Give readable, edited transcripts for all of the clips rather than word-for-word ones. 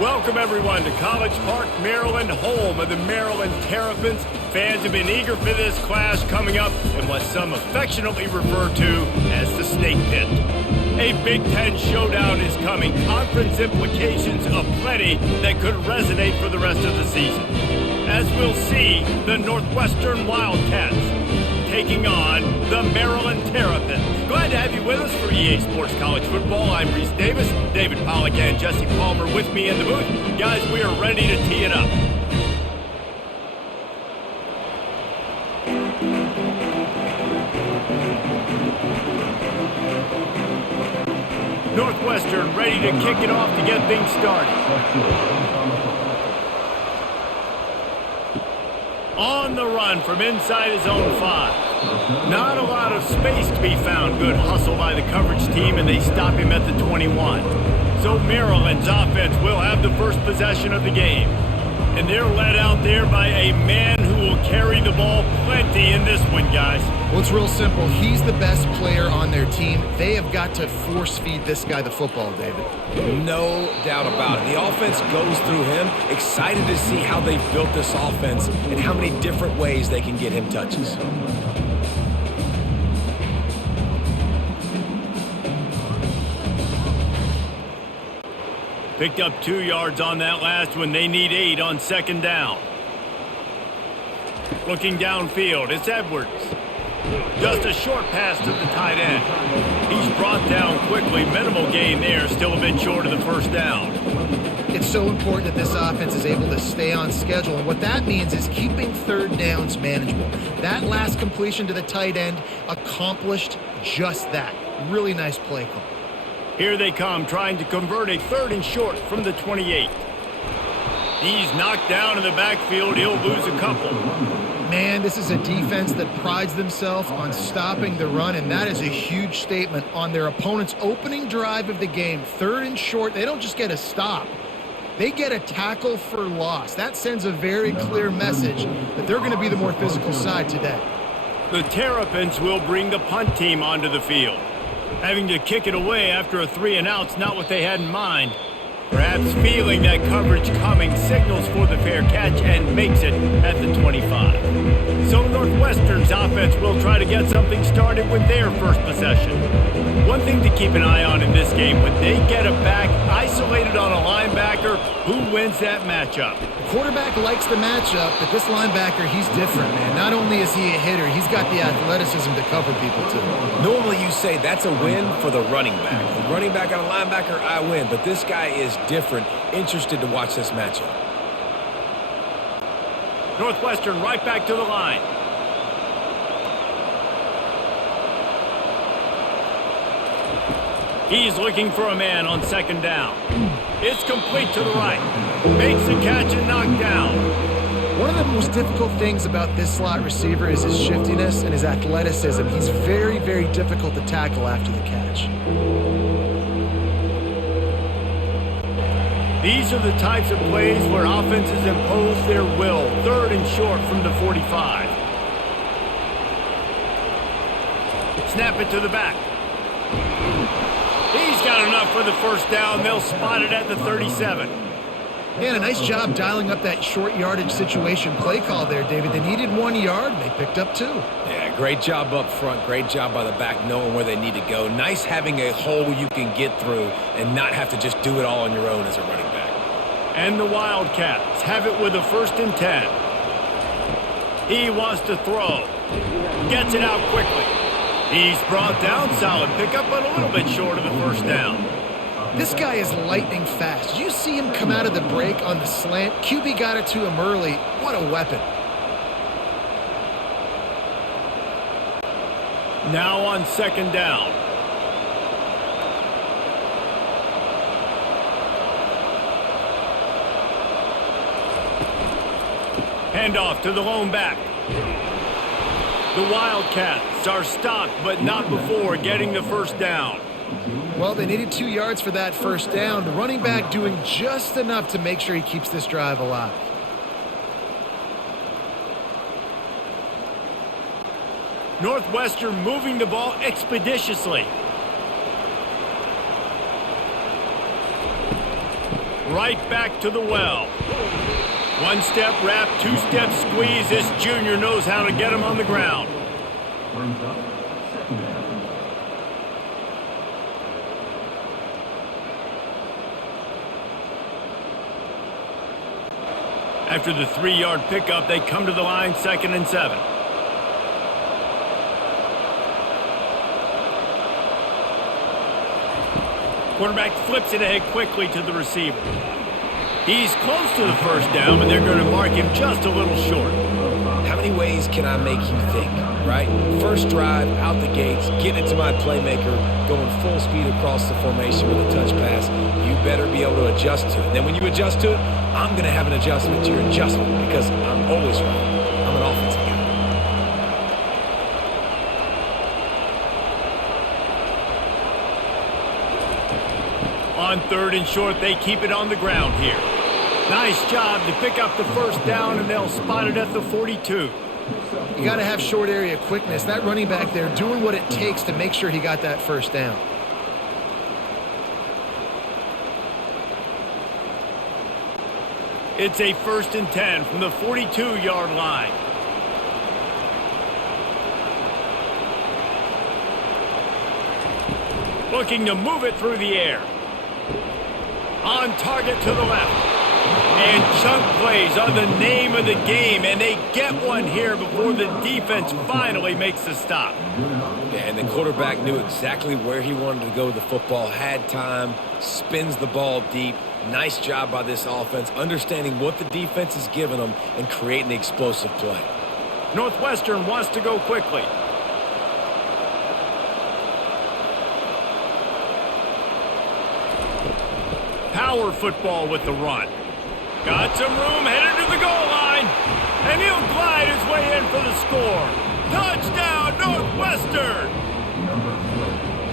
Welcome, everyone, to College Park, Maryland, home of the Maryland Terrapins. Fans have been eager for this clash coming up in what some affectionately refer to as the Snake Pit. A Big Ten showdown is coming, conference implications aplenty that could resonate for the rest of the season. As we'll see, the Northwestern Wildcats taking on the Maryland Terrapins. Glad to have you with us for EA Sports College Football. I'm Reese Davis, David Pollack and Jesse Palmer with me in the booth. Guys, we are ready to tee it up. Northwestern ready to kick it off to get things started. On the run from inside his own 5. Not a lot of space to be found. Good hustle by the coverage team, and they stop him at the 21. So Maryland's offense will have the first possession of the game. And they're led out there by a man who will carry the ball plenty in this one, guys. Well, it's real simple. He's the best player on their team. They have got to force-feed this guy the football, David. No doubt about it. The offense goes through him. Excited to see how they've built this offense and how many different ways they can get him touches. Picked up 2 yards on that last one. They need 8 on second down. Looking downfield, it's Edwards. Just a short pass to the tight end. He's brought down quickly. Minimal gain there, still a bit short of the first down. It's so important that this offense is able to stay on schedule, and what that means is keeping third downs manageable. That last completion to the tight end accomplished just that. Really nice play call. Here they come, trying to convert a 3rd and short from the 28. He's knocked down in the backfield. He'll lose a couple. Man, this is a defense that prides themselves on stopping the run, and that is a huge statement on their opponent's opening drive of the game. 3rd and short, they don't just get a stop. They get a tackle for loss. That sends a very clear message that they're going to be the more physical side today. The Terrapins will bring the punt team onto the field. Having to kick it away after a 3-and-out's not what they had in mind. Perhaps feeling that coverage coming, signals for the fair catch and makes it at the 25. So Northwestern's offense will try to get something started with their first possession. One thing to keep an eye on in this game, when they get a back isolated on a linebacker, who wins that matchup? The quarterback likes the matchup, but this linebacker, he's different, man. Not only is he a hitter, he's got the athleticism to cover people, too. Normally you say that's a win for the running back. The running back on a linebacker, I win. But this guy is different. Interested to watch this matchup. Northwestern right back to the line. He's looking for a man on second down. It's complete to the right. Makes the catch and knocked down. One of the most difficult things about this slot receiver is his shiftiness and his athleticism. He's very, very difficult to tackle after the catch. These are the types of plays where offenses impose their will. 3rd and short from the 45. Snap it to the back. He's got enough for the first down. They'll spot it at the 37. Man, a nice job dialing up that short yardage situation play call there, David. They needed 1 yard, and they picked up 2. Yeah, great job up front. Great job by the back knowing where they need to go. Nice having a hole you can get through and not have to just do it all on your own as a running back. And the Wildcats have it with a 1st and 10. He wants to throw. Gets it out quickly. He's brought down, solid pickup, but a little bit short of the first down. This guy is lightning fast. Did you see him come out of the break on the slant? QB got it to him early. What a weapon. Now on second down. Handoff to the lone back. The Wildcats are stopped, but not before getting the first down. Well, they needed 2 yards for that first down. The running back doing just enough to make sure he keeps this drive alive. Northwestern moving the ball expeditiously. right back to the well. One-step wrap, two-step squeeze. This junior knows how to get him on the ground. After the 3-yard pickup, they come to the line, 2nd and 7. Quarterback flips it ahead quickly to the receiver. He's close to the first down, but they're going to mark him just a little short. How many ways can I make you think, right? First drive, out the gates, get it to my playmaker, going full speed across the formation with a touch pass. You better be able to adjust to it. And then when you adjust to it, I'm going to have an adjustment to your adjustment because I'm always wrong. I'm an offensive guy. On 3rd and short, they keep it on the ground here. Nice job to pick up the first down, and they'll spot it at the 42. You got to have short area quickness. That running back there doing what it takes to make sure he got that first down. It's a 1st and 10 from the 42-yard line. Looking to move it through the air. On target to the left. And chunk plays are the name of the game, and they get one here before the defense finally makes the stop. Yeah, and the quarterback knew exactly where he wanted to go with the football, had time, spins the ball deep. Nice job by this offense, understanding what the defense is giving them and creating the explosive play. Northwestern wants to go quickly. Power football with the run. Got some room, headed to the goal line. And he'll glide his way in for the score. Touchdown, Northwestern!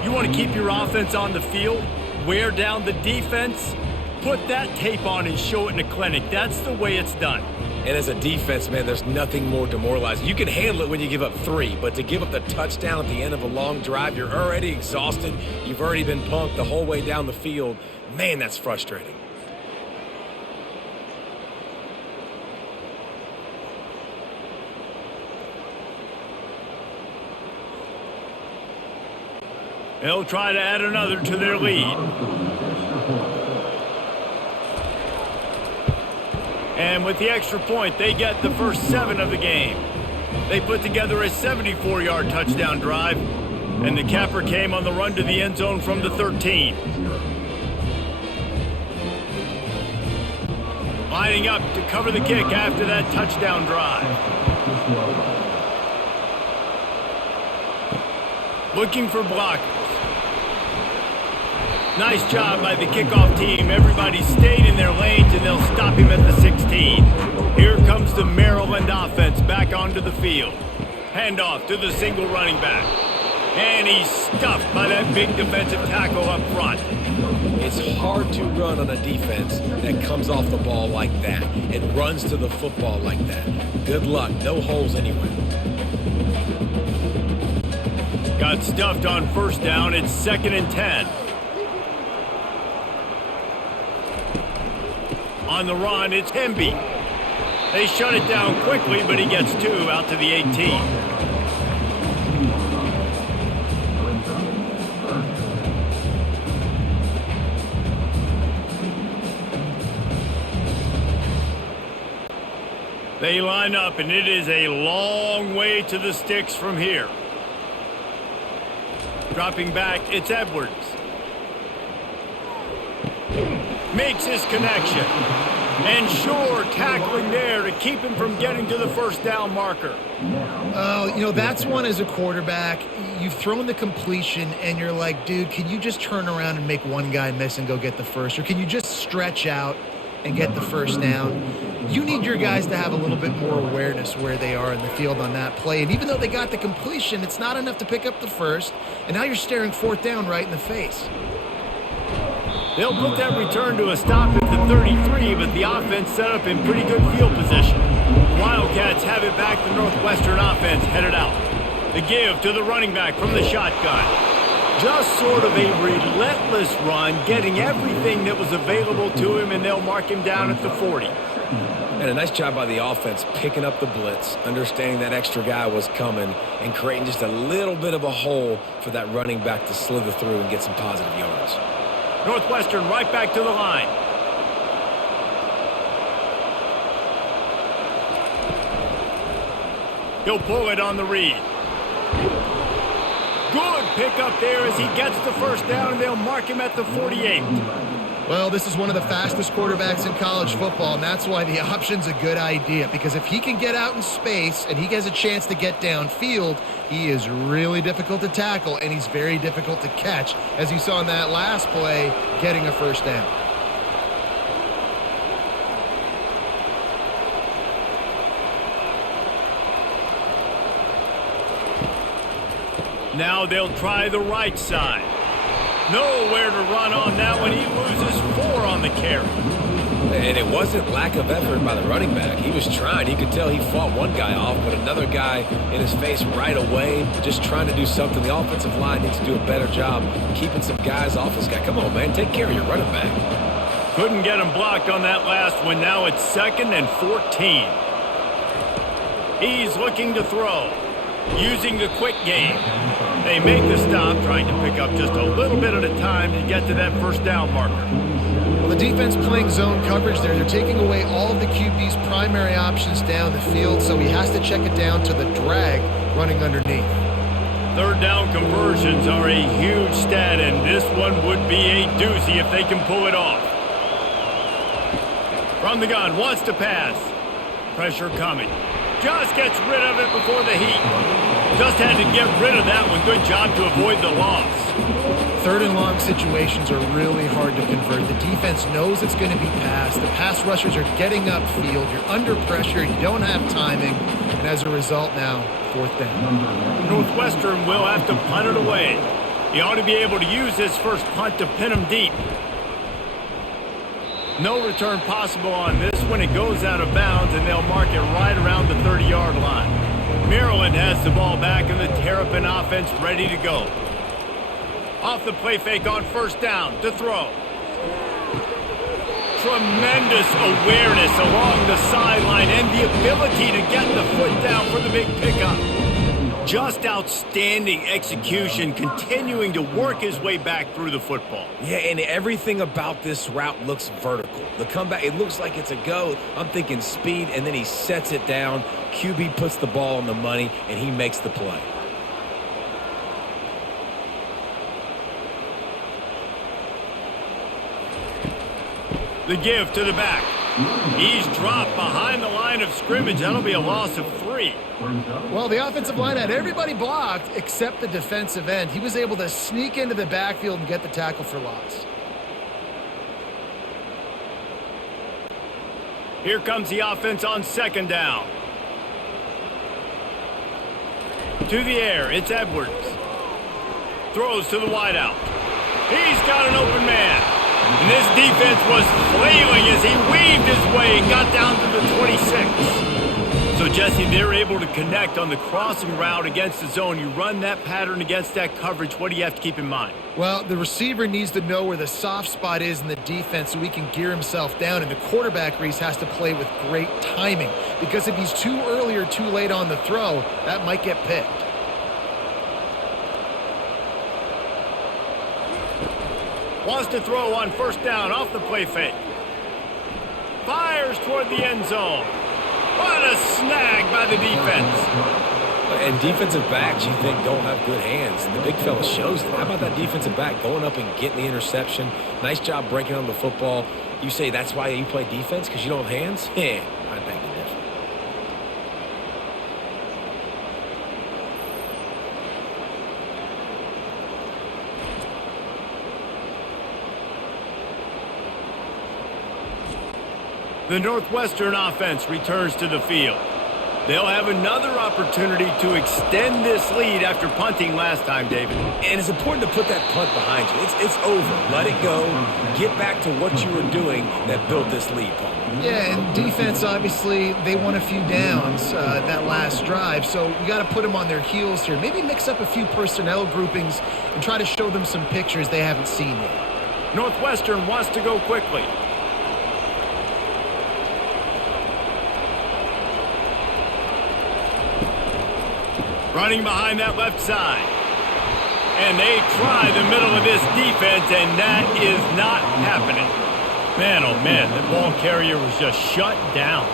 You want to keep your offense on the field? Wear down the defense? Put that tape on and show it in a clinic. That's the way it's done. And as a defense, man, there's nothing more demoralizing. You can handle it when you give up 3, but to give up the touchdown at the end of a long drive, you're already exhausted. You've already been pumped the whole way down the field. Man, that's frustrating. They'll try to add another to their lead. And with the extra point, they get the first 7 of the game. They put together a 74-yard touchdown drive, and the capper came on the run to the end zone from the 13. Lining up to cover the kick after that touchdown drive. Looking for blockers. Nice job by the kickoff team. Everybody stayed in their lanes, and they'll stop him at the 16. Here comes the Maryland offense back onto the field. Handoff to the single running back. And he's stuffed by that big defensive tackle up front. It's hard to run on a defense that comes off the ball like that and runs to the football like that. Good luck. No holes anywhere. Got stuffed on first down. It's 2nd and 10. On the run, it's Hemby. They shut it down quickly, but he gets 2 out to the 18. They line up, and it is a long way to the sticks from here. Dropping back, it's Edwards. Makes his connection. And sure, tackling there to keep him from getting to the first down marker. You know, that's one as a quarterback. You've thrown the completion, and you're like, dude, can you just turn around and make one guy miss and go get the first? Or can you just stretch out and get the first down? You need your guys to have a little bit more awareness where they are in the field on that play. And even though they got the completion, it's not enough to pick up the first. And now you're staring 4th down right in the face. They'll put that return to a stop at the 33, but the offense set up in pretty good field position. Wildcats have it back. The Northwestern offense headed out. The give to the running back from the shotgun. Just sort of a relentless run, getting everything that was available to him, and they'll mark him down at the 40. And a nice job by the offense picking up the blitz, understanding that extra guy was coming, and creating just a little bit of a hole for that running back to slither through and get some positive yards. Northwestern right back to the line. He'll pull it on the read. Good pickup there as he gets the first down, and they'll mark him at the 48. Well, this is one of the fastest quarterbacks in college football, and that's why the option's a good idea, because if he can get out in space and he has a chance to get downfield, he is really difficult to tackle, and he's very difficult to catch, as you saw in that last play, getting a first down. Now they'll try the right side. Nowhere to run on now, and he loses 4 on the carry. And it wasn't lack of effort by the running back. He was trying. You could tell he fought one guy off, but another guy in his face right away, just trying to do something. The offensive line needs to do a better job keeping some guys off this guy. Come on, man. Take care of your running back. Couldn't get him blocked on that last one. Now it's 2nd and 14. He's looking to throw, using the quick game. They make the stop, trying to pick up just a little bit at a time to get to that first down marker. Well, the defense playing zone coverage there. They're taking away all of the QB's primary options down the field, so he has to check it down to the drag running underneath. Third down conversions are a huge stat, and this one would be a doozy if they can pull it off. From the gun, wants to pass. Pressure coming. Just gets rid of it before the heat. Just had to get rid of that one. Good job to avoid the loss. Third and long situations are really hard to convert. The defense knows it's going to be passed. The pass rushers are getting upfield. You're under pressure. You don't have timing. And as a result now, 4th down. Northwestern will have to punt it away. He ought to be able to use this first punt to pin him deep. No return possible on this when it goes out of bounds, and they'll mark it right around the 30-yard line. Maryland has the ball back, and the Terrapin offense ready to go. Off the play fake on first down to throw. Tremendous awareness along the sideline and the ability to get the foot down for the big pickup. Just outstanding execution, continuing to work his way back through the football. Yeah, and everything about this route looks vertical. The comeback, it looks like it's a go. I'm thinking speed, and then he sets it down. QB puts the ball on the money, and he makes the play. The give to the back. He's dropped behind the line of scrimmage. That'll be a loss of 3. Well, the offensive line had everybody blocked except the defensive end. He was able to sneak into the backfield and get the tackle for loss. Here comes the offense on 2nd down. To the air, it's Edwards. Throws to the wideout. He's got an open man. And this defense was flailing as he weaved his way and got down to the 26. So, Jesse, they're able to connect on the crossing route against the zone. You run that pattern against that coverage. What do you have to keep in mind? Well, the receiver needs to know where the soft spot is in the defense so he can gear himself down. And the quarterback, Reese, has to play with great timing. Because if he's too early or too late on the throw, that might get picked. Wants to throw on first down off the play fake. Fires toward the end zone. What a snag by the defense. And defensive backs, you think, don't have good hands. And the big fella shows that. How about that defensive back going up and getting the interception? Nice job breaking on the football. You say that's why you play defense, because you don't have hands? Yeah, I beg to differ. The Northwestern offense returns to the field. They'll have another opportunity to extend this lead after punting last time, David. And it's important to put that punt behind you. It's over. Let it go. Get back to what you were doing that built this lead, Paul. Yeah, and defense, obviously, they won a few downs that last drive, so we got to put them on their heels here. Maybe mix up a few personnel groupings and try to show them some pictures they haven't seen yet. Northwestern wants to go quickly. Running behind that left side. And they try the middle of this defense, and that is not happening. Man, oh man, the ball carrier was just shut down.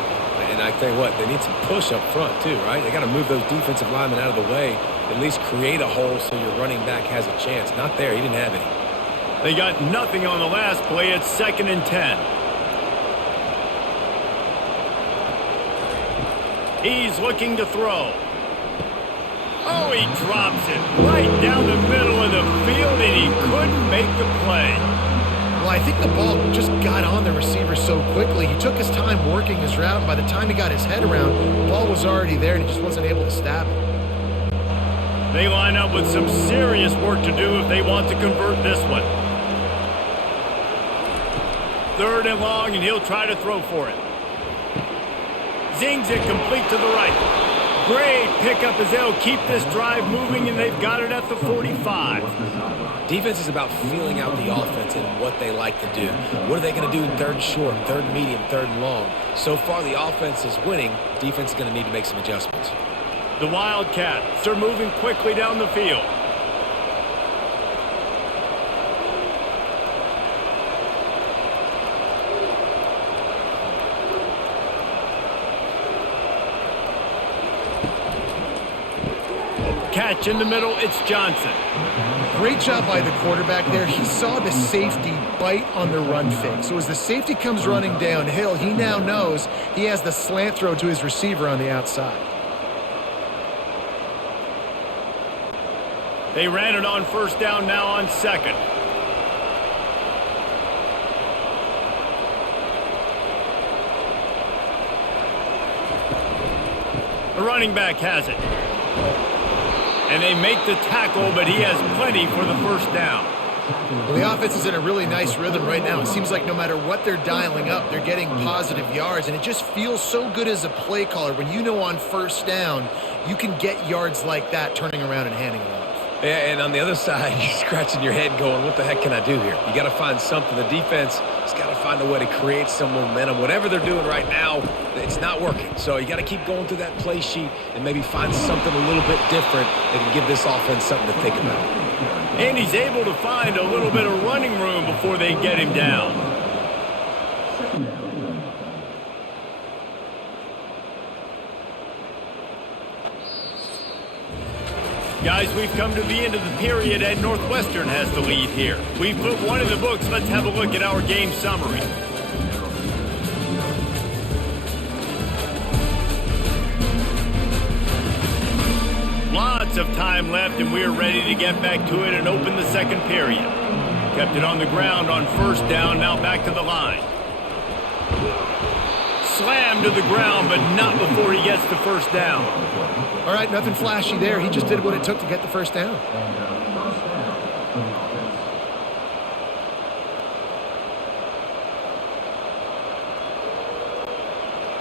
And I tell you what, they need some push up front too, right? They got to move those defensive linemen out of the way, at least create a hole so your running back has a chance. Not there, he didn't have any. They got nothing on the last play. It's 2nd and 10. He's looking to throw. Oh, he drops it right down the middle of the field, and he couldn't make the play. Well, I think the ball just got on the receiver so quickly. He took his time working his route, and by the time he got his head around, the ball was already there, and he just wasn't able to stab it. They line up with some serious work to do if they want to convert this one. 3rd and long, and he'll try to throw for it. Zings it complete to the right. Great pickup as they'll keep this drive moving, and they've got it at the 45. Defense is about feeling out the offense and what they like to do. What are they going to do in 3rd short, 3rd medium, 3rd and long? So far, the offense is winning. Defense is going to need to make some adjustments. The Wildcats are moving quickly down the field. Catch in the middle, it's Johnson. Great job by the quarterback there. He saw the safety bite on the run fake. So as the safety comes running downhill, he now knows he has the slant throw to his receiver on the outside. They ran it on 1st down, now on 2nd. The running back has it. And they make the tackle, but he has plenty for the 1st down. Well, the offense is in a really nice rhythm right now. It seems like no matter what they're dialing up, they're getting positive yards, and it just feels so good as a play caller when you know on 1st down you can get yards like that turning around and handing it off. Yeah, and on the other side, you're scratching your head going, what the heck can I do here? You got to find something. The defense has got to find a way to create some momentum. Whatever they're doing right now, it's not working. So you got to keep going through that play sheet and maybe find something a little bit different that can give this offense something to think about. And he's able to find a little bit of running room before they get him down. Guys, we've come to the end of the period, and Northwestern has the lead here. We've put one in the books. Let's have a look at our game summary. Lots of time left, and we're ready to get back to it and open the 2nd period. Kept it on the ground on 1st down, now back to the line. Slammed to the ground, but not before he gets the 1st down. All right, nothing flashy there. He just did what it took to get the 1st down.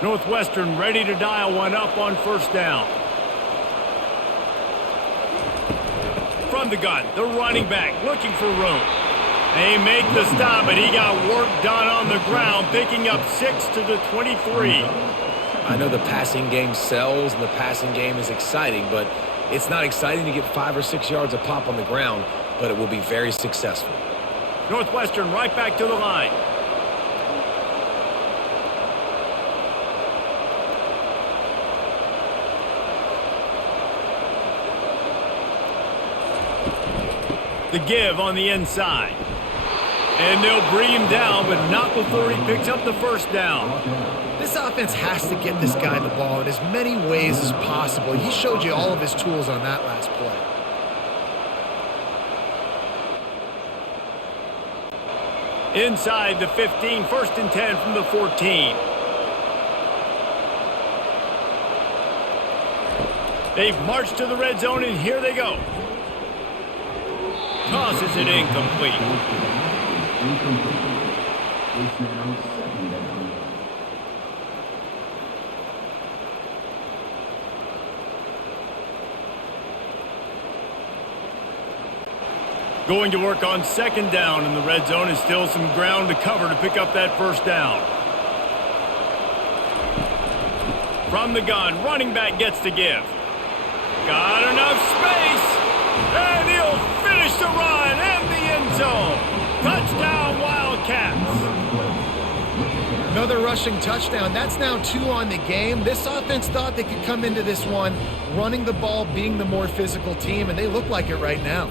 Northwestern ready to dial one up on 1st down. From the gun, the running back looking for room. They make the stop, but he got work done on the ground, picking up 6 to the 23. I know the passing game sells and the passing game is exciting, but it's not exciting to get 5 or 6 yards a pop on the ground, but it will be very successful. Northwestern right back to the line. The give on the inside. And they'll bring him down, but not before he picks up the 1st down. This offense has to get this guy the ball in as many ways as possible. He showed you all of his tools on that last play. Inside the 15, 1st and 10 from the 14. They've marched to the red zone, and here they go. Tosses it incomplete. Going to work on second down in the red zone, and still some ground to cover to pick up that first down. From the gun, running back gets to give. Got enough space, and he'll finish the run and the end zone. Touchdown, Wildcats. Another rushing touchdown. That's now 2 on the game. This offense thought they could come into this one running the ball, being the more physical team, and they look like it right now.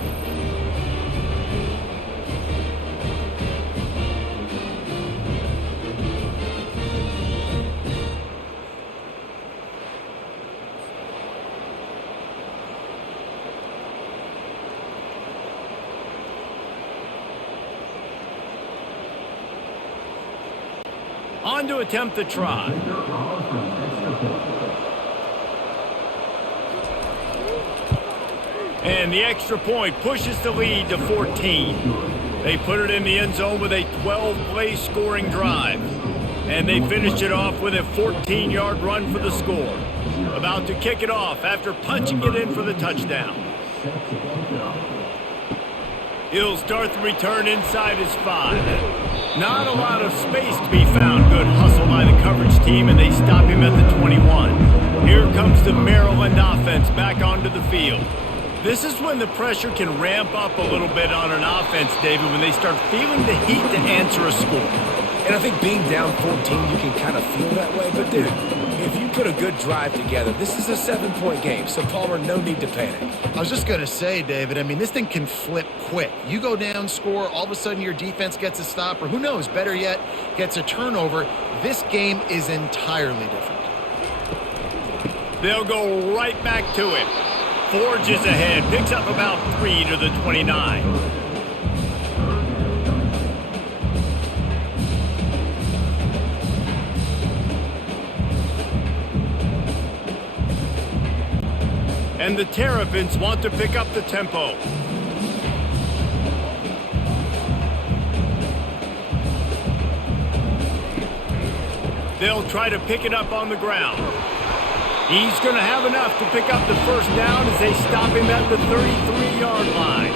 On to attempt the try. And the extra point pushes the lead to 14. They put it in the end zone with a 12-play scoring drive. And they finished it off with a 14-yard run for the score. About to kick it off after punching it in for the touchdown. He'll start the return inside his 5. Not a lot of space to be found. Good hustle by the coverage team, and they stop him at the 21. Here comes the Maryland offense back onto the field. This is when the pressure can ramp up a little bit on an offense, David, when they start feeling the heat to answer a score. And I think being down 14, you can kind of feel that way. But, dude, if you put a good drive together, this is a 7-point game. So, Palmer, no need to panic. I was just going to say, David, I mean, this thing can flip quick. You go down, score, all of a sudden your defense gets a stop, or who knows, better yet, gets a turnover. This game is entirely different. They'll go right back to it. Forges ahead, picks up about 3 to the 29. And the Terrapins want to pick up the tempo. They'll try to pick it up on the ground. He's going to have enough to pick up the first down as they stop him at the 33-yard line.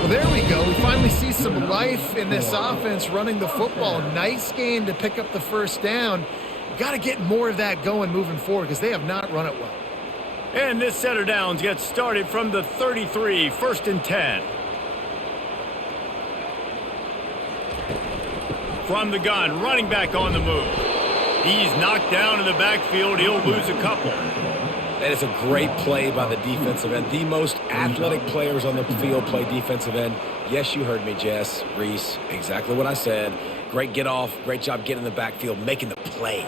Well, there we go. We finally see some life in this offense running the football. Nice game to pick up the first down. Got to get more of that going moving forward because they have not run it well. And this set of downs gets started from the 33, 1st and 10. From the gun, running back on the move. He's knocked down in the backfield. He'll lose a couple. That is a great play by the defensive end. The most athletic players on the field play defensive end. Yes, you heard me, Jess, Reese. Exactly what I said. Great get off. Great job getting in the backfield, making the play.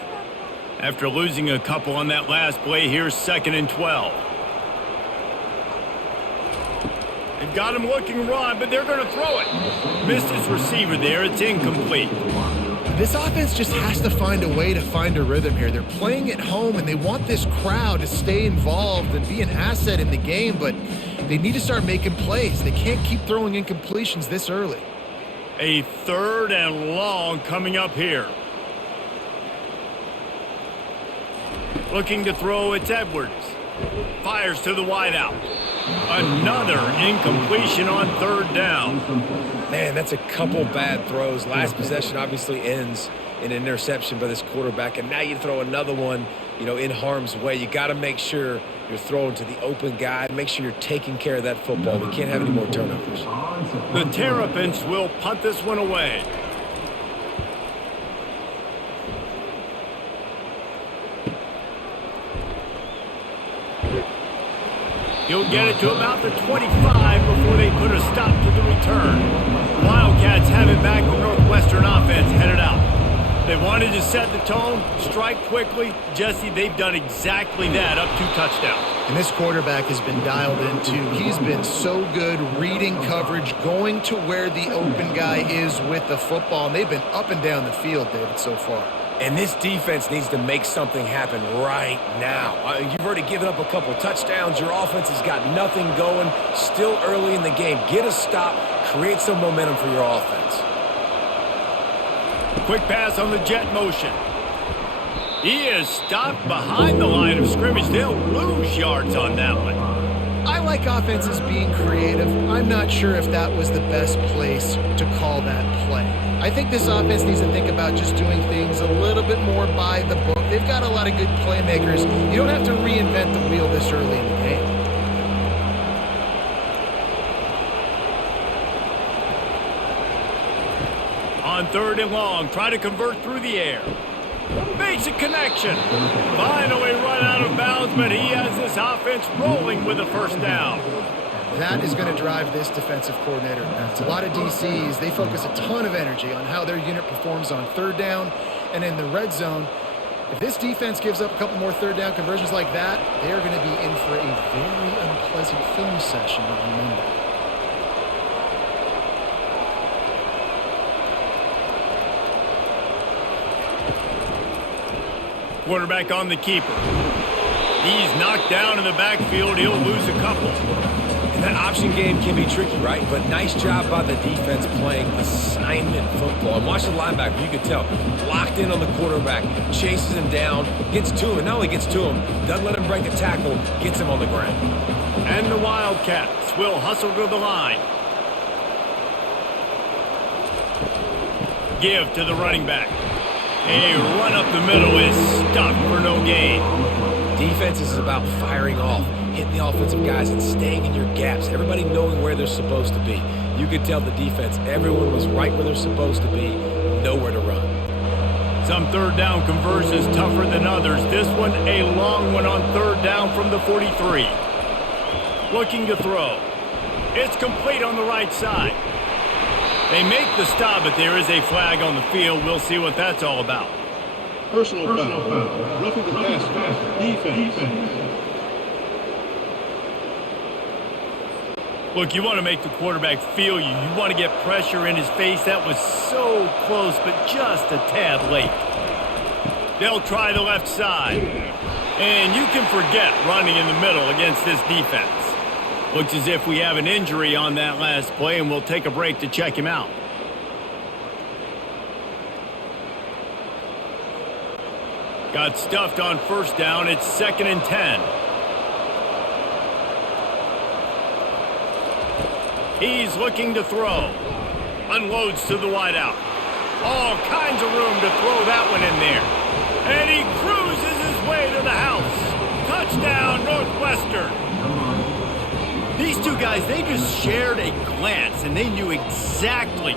After losing a couple on that last play, here's 2nd and 12. They've got him looking run, but they're going to throw it. Missed his receiver there. It's incomplete. This offense just has to find a way to find a rhythm here. They're playing at home, and they want this crowd to stay involved and be an asset in the game, but they need to start making plays. They can't keep throwing incompletions this early. A 3rd and long coming up here. Looking to throw, it's Edwards. Fires to the wideout. Another incompletion on 3rd down. Man, that's a couple bad throws. Last possession obviously ends in an interception by this quarterback, and now you throw another one, in harm's way. You got to make sure you're throwing to the open guy. Make sure you're taking care of that football. We can't have any more turnovers. The Terrapins will punt this one away. He'll get it to about the 25 before they put a stop to the return. Wildcats have it back. The Northwestern offense headed out. They wanted to set the tone, strike quickly. Jesse, they've done exactly that, up 2 touchdowns. And this quarterback has been dialed in too. He's been so good reading coverage, going to where the open guy is with the football, and they've been up and down the field, David, so far. And this defense needs to make something happen right now. You've already given up a couple touchdowns. Your offense has got nothing going. Still early in the game. Get a stop. Create some momentum for your offense. Quick pass on the jet motion. He is stopped behind the line of scrimmage. They'll lose yards on that one. I like offenses being creative. I'm not sure if that was the best place to call that play. I think this offense needs to think about just doing things a little bit more by the book. They've got a lot of good playmakers. You don't have to reinvent the wheel this early in the game. On 3rd and long, try to convert through the air. Makes a connection. Finally run out of bounds, but he has this offense rolling with a first down. That is going to drive this defensive coordinator nuts. A lot of DCs, they focus a ton of energy on how their unit performs on 3rd down and in the red zone. If this defense gives up a couple more 3rd down conversions like that, they are going to be in for a very unpleasant film session on Monday. Quarterback on the keeper. He's knocked down in the backfield. He'll lose a couple. And that option game can be tricky, right? But nice job by the defense playing assignment football. And watch the linebacker. You can tell. Locked in on the quarterback. Chases him down. Gets to him. And not only gets to him, doesn't let him break a tackle. Gets him on the ground. And the Wildcats will hustle to the line. Give to the running back. A run up the middle is stopped for no gain. Defense is about firing off, hitting the offensive guys and staying in your gaps. Everybody knowing where they're supposed to be. You could tell the defense, everyone was right where they're supposed to be, nowhere to run. Some 3rd down conversions tougher than others. This one a long one on 3rd down from the 43. Looking to throw. It's complete on the right side. They make the stop, but there is a flag on the field. We'll see what that's all about. Personal foul. Roughing the passer. Defense. Look, you want to make the quarterback feel you. You want to get pressure in his face. That was so close, but just a tad late. They'll try the left side. And you can forget running in the middle against this defense. Looks as if we have an injury on that last play, and we'll take a break to check him out. Got stuffed on 1st down. It's 2nd and 10. He's looking to throw. Unloads to the wideout. All kinds of room to throw that one in there. And he cruises his way to the house. Touchdown, Northwestern. These two guys, they just shared a glance, and they knew exactly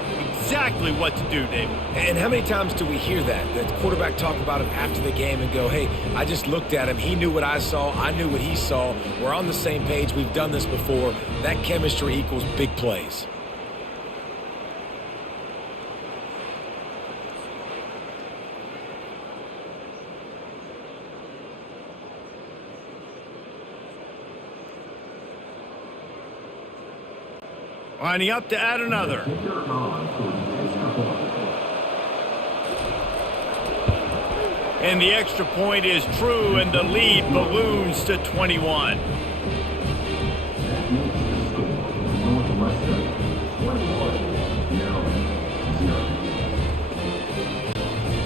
what to do, David. And how many times do we hear that? The quarterback talk about him after the game and go, hey, I just looked at him. He knew what I saw. I knew what he saw. We're on the same page. We've done this before. That chemistry equals big plays. Lining up to add another. And the extra point is true, and the lead balloons to 21.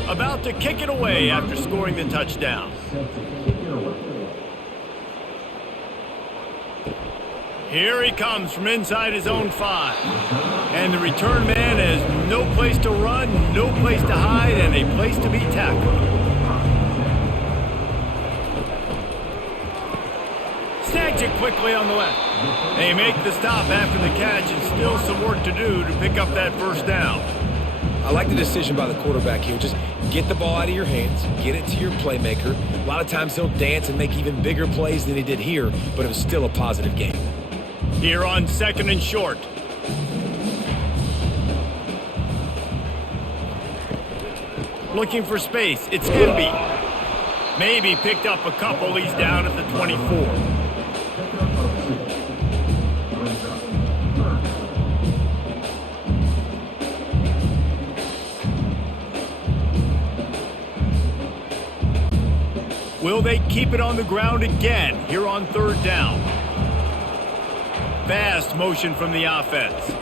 About to kick it away after scoring the touchdown. Here he comes from inside his own 5. And the return man has no place to run, no place to hide, and a place to be tackled. Snags it quickly on the left. They make the stop after the catch, and still some work to do to pick up that 1st down. I like the decision by the quarterback here. Just get the ball out of your hands, get it to your playmaker. A lot of times he'll dance and make even bigger plays than he did here, but it was still a positive game. Here on 2nd and short. Looking for space. It's Emby. Maybe picked up a couple. He's down at the 24. Will they keep it on the ground again here on third down? Fast motion from the offense.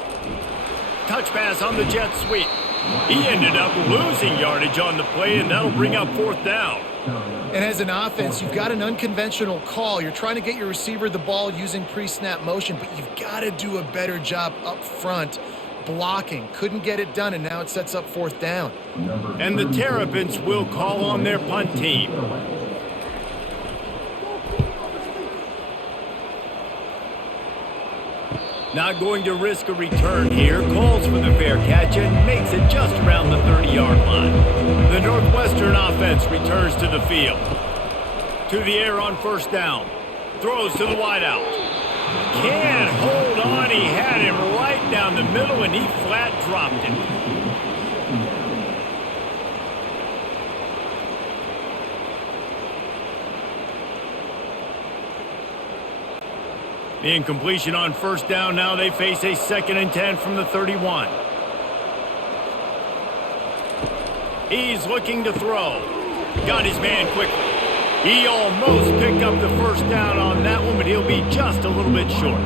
Touch pass on the jet sweep. He ended up losing yardage on the play, and that'll bring up fourth down. And as an offense, you've got an unconventional call. You're trying to get your receiver the ball using pre-snap motion, but you've got to do a better job up front blocking. Couldn't get it done, and now it sets up fourth down. And the Terrapins will call on their punt team. Not going to risk a return here. Calls for the fair catch and makes it just around the 30-yard line. The Northwestern offense returns to the field. To the air on first down. Throws to the wideout. Can't hold on. He had him right down the middle, and he flat dropped it. The incompletion on first down. Now they face a 2nd and 10 from the 31. He's looking to throw. Got his man quickly. He almost picked up the first down on that one, but he'll be just a little bit short.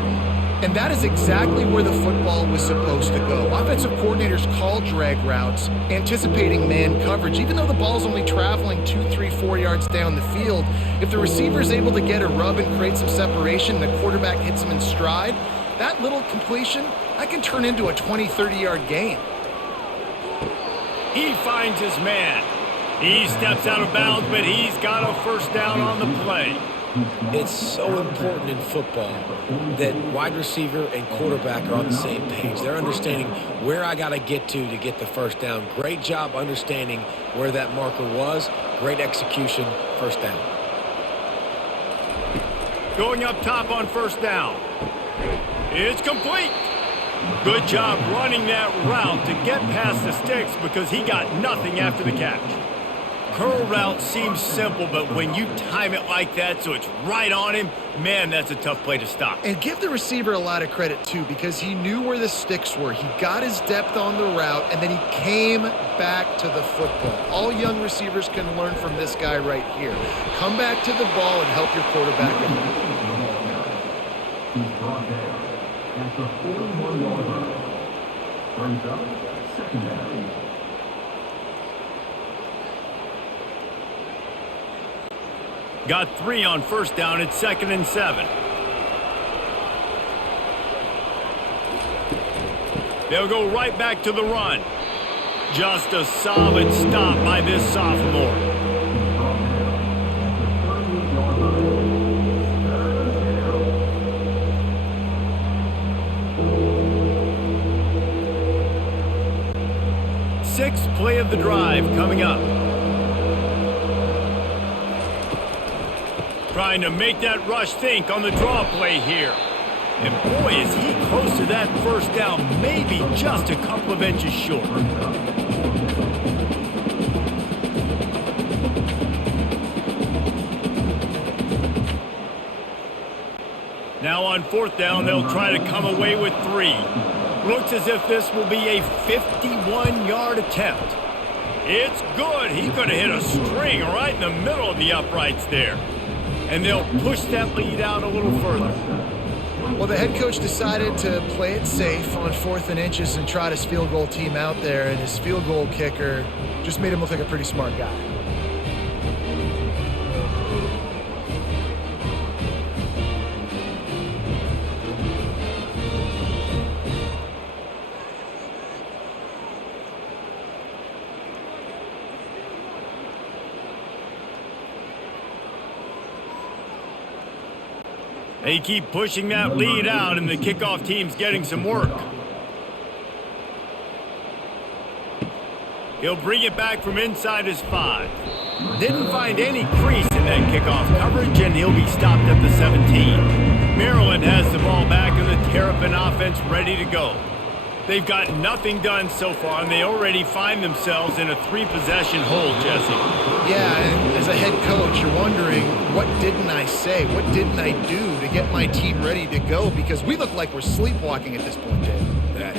And that is exactly where the football was supposed to go. Offensive coordinators call drag routes, anticipating man coverage. Even though the ball's only traveling 2, 3, 4 yards down the field, if the receiver is able to get a rub and create some separation, the quarterback hits him in stride, that little completion, that can turn into a 20, 30-yard gain. He finds his man. He steps out of bounds, but he's got a first down on the play. It's so important in football that wide receiver and quarterback are on the same page. They're understanding where I got to get the first down. Great job understanding where that marker was. Great execution, first down. Going up top on first down. It's complete. Good job running that route to get past the sticks because he got nothing after the catch. Curl route seems simple, but when you time it like that so it's right on him, man, that's a tough play to stop. And give the receiver a lot of credit, too, because he knew where the sticks were. He got his depth on the route, and then he came back to the football. All young receivers can learn from this guy right here. Come back to the ball and help your quarterback out. He's brought down at the 41-yard line. Brings up second down. Got 3 on first down. It's 2nd and 7. They'll go right back to the run. Just a solid stop by this sophomore. Sixth play of the drive coming up. Trying to make that rush think on the draw play here. And boy, is he close to that first down, maybe just a couple of inches short. Now on fourth down, they'll try to come away with 3. Looks as if this will be a 51-yard attempt. It's good. He could have hit a string right in the middle of the uprights there. And they'll push that lead out a little further. Well, the head coach decided to play it safe on 4th and inches and trot his field goal team out there, and his field goal kicker just made him look like a pretty smart guy. They keep pushing that lead out, and the kickoff team's getting some work. He'll bring it back from inside his 5. Didn't find any crease in that kickoff coverage, and he'll be stopped at the 17. Maryland has the ball back, and the Terrapin offense ready to go. They've got nothing done so far, and they already find themselves in a 3-possession hole, Jesse. Yeah, and as a head coach, you're wondering, what didn't I say? What didn't I do to get my team ready to go? Because we look like we're sleepwalking at this point, Dave.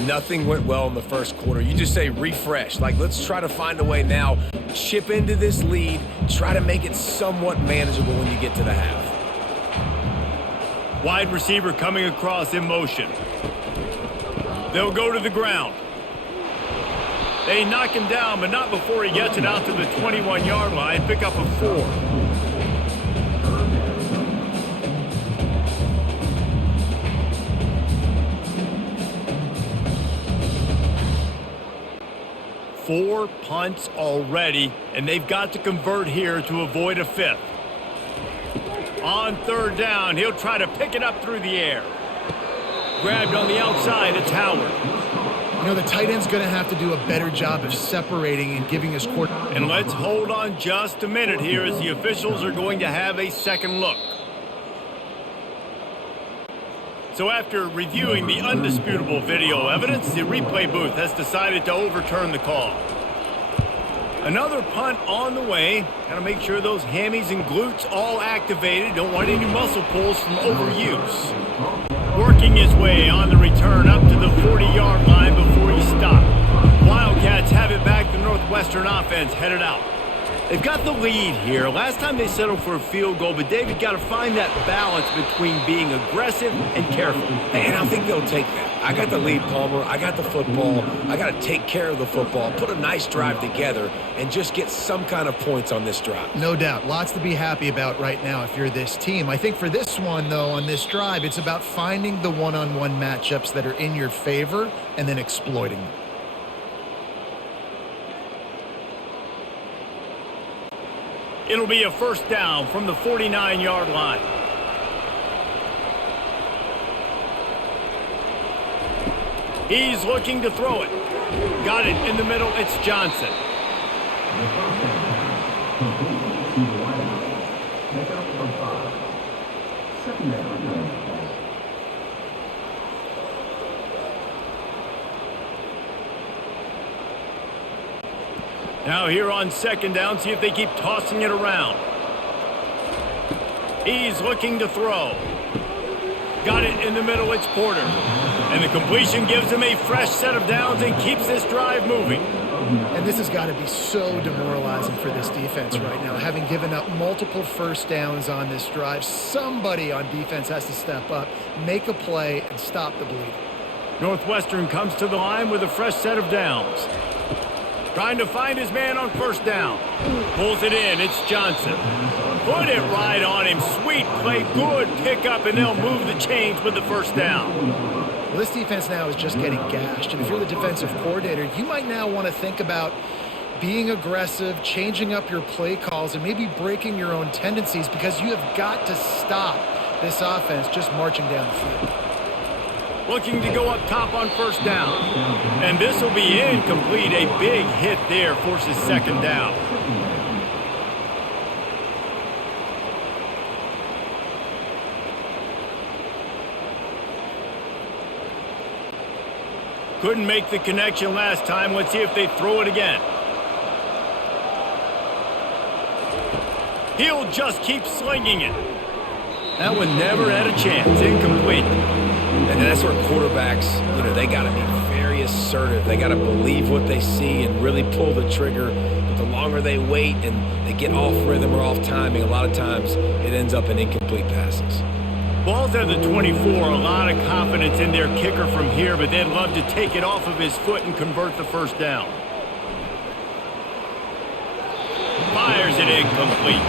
Nothing went well in the first quarter. You just say refresh. Like, let's try to find a way now chip into this lead, try to make it somewhat manageable when you get to the half. Wide receiver coming across in motion. They'll go to the ground. They knock him down, but not before he gets it out to the 21-yard line. Pick up a 4. Four punts already, and they've got to convert here to avoid a 5th. On 3rd down, he'll try to pick it up through the air. Grabbed on the outside, it's Howard. You know, the tight end's going to have to do a better job of separating and giving his court. And let's hold on just a minute here as the officials are going to have a second look. So after reviewing the undisputable video evidence, the replay booth has decided to overturn the call. Another punt on the way. Got to make sure those hammies and glutes all activated. Don't want any muscle pulls from overuse. Working his way on the return up to the 40-yard line before he stopped. Wildcats have it back. The Northwestern offense headed out. They've got the lead here. Last time they settled for a field goal, but David got to find that balance between being aggressive and careful. And I think they'll take that. I got the lead, Palmer. I got the football. I got to take care of the football, put a nice drive together, and just get some kind of points on this drive. No doubt. Lots to be happy about right now if you're this team. I think for this one, though, on this drive, it's about finding the one-on-one matchups that are in your favor and then exploiting them. It'll be a 1st down from the 49-yard line. He's looking to throw it. Got it in the middle. It's Johnson. Now here on 2nd down, see if they keep tossing it around. He's looking to throw. Got it in the middle, it's Porter. And the completion gives him a fresh set of downs and keeps this drive moving. And this has got to be so demoralizing for this defense right now. Having given up multiple 1st downs on this drive, somebody on defense has to step up, make a play, and stop the bleed. Northwestern comes to the line with a fresh set of downs. Trying to find his man on 1st down. Pulls it in. It's Johnson. Put it right on him. Sweet play. Good pickup, and they'll move the chains with the 1st down. Well, this defense now is just getting gashed. And if you're the defensive coordinator, you might now want to think about being aggressive, changing up your play calls, and maybe breaking your own tendencies because you have got to stop this offense just marching down the field. Looking to go up top on 1st down. And this will be incomplete. A big hit there forces 2nd down. Couldn't make the connection last time. Let's see if they throw it again. He'll just keep slinging it. That one never had a chance. Incomplete. And that's where quarterbacks, they got to be very assertive. They got to believe what they see and really pull the trigger. But the longer they wait and they get off rhythm or off timing, a lot of times it ends up in incomplete passes. Ball's at the 24. A lot of confidence in their kicker from here, but they'd love to take it off of his foot and convert the 1st down. Fires it incomplete.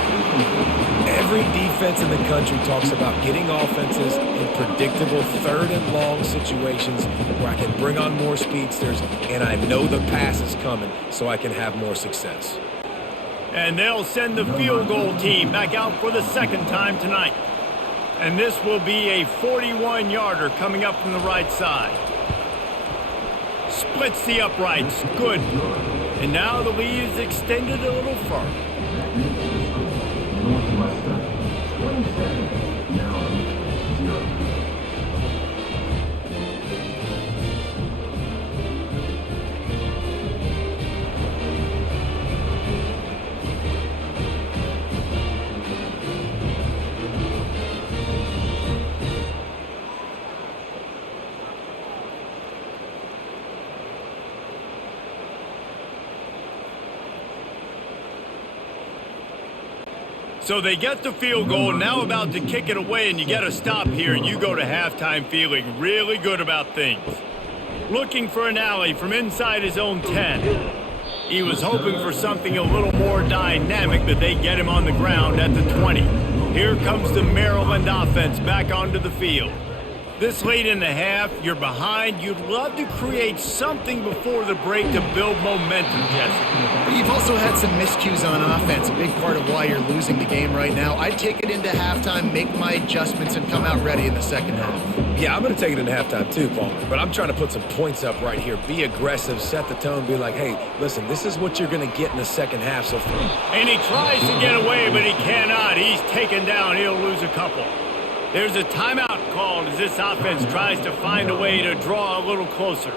Every defense in the country talks about getting offenses in predictable 3rd and long situations where I can bring on more speedsters and I know the pass is coming so I can have more success. And they'll send the field goal team back out for the 2nd time tonight. And this will be a 41-yarder coming up from the right side. Splits the uprights. Good. And now the lead is extended a little further. Northwestern 27, Maryland 0. So they get the field goal, now about to kick it away, and you get a stop here, and you go to halftime feeling really good about things. Looking for an alley from inside his own 10. He was hoping for something a little more dynamic, but they get him on the ground at the 20. Here comes the Maryland offense back onto the field. This late in the half, you're behind. You'd love to create something before the break to build momentum, Jesse. But you've also had some miscues on offense, a big part of why you're losing the game right now. I'd take it into halftime, make my adjustments, and come out ready in the second half. Yeah, I'm going to take it into halftime too, Paul. But I'm trying to put some points up right here. Be aggressive, set the tone, be like, hey, listen, this is what you're going to get in the second half. So, and he tries to get away, but he cannot. He's taken down. He'll lose a couple. There's a timeout called as this offense tries to find a way to draw a little closer.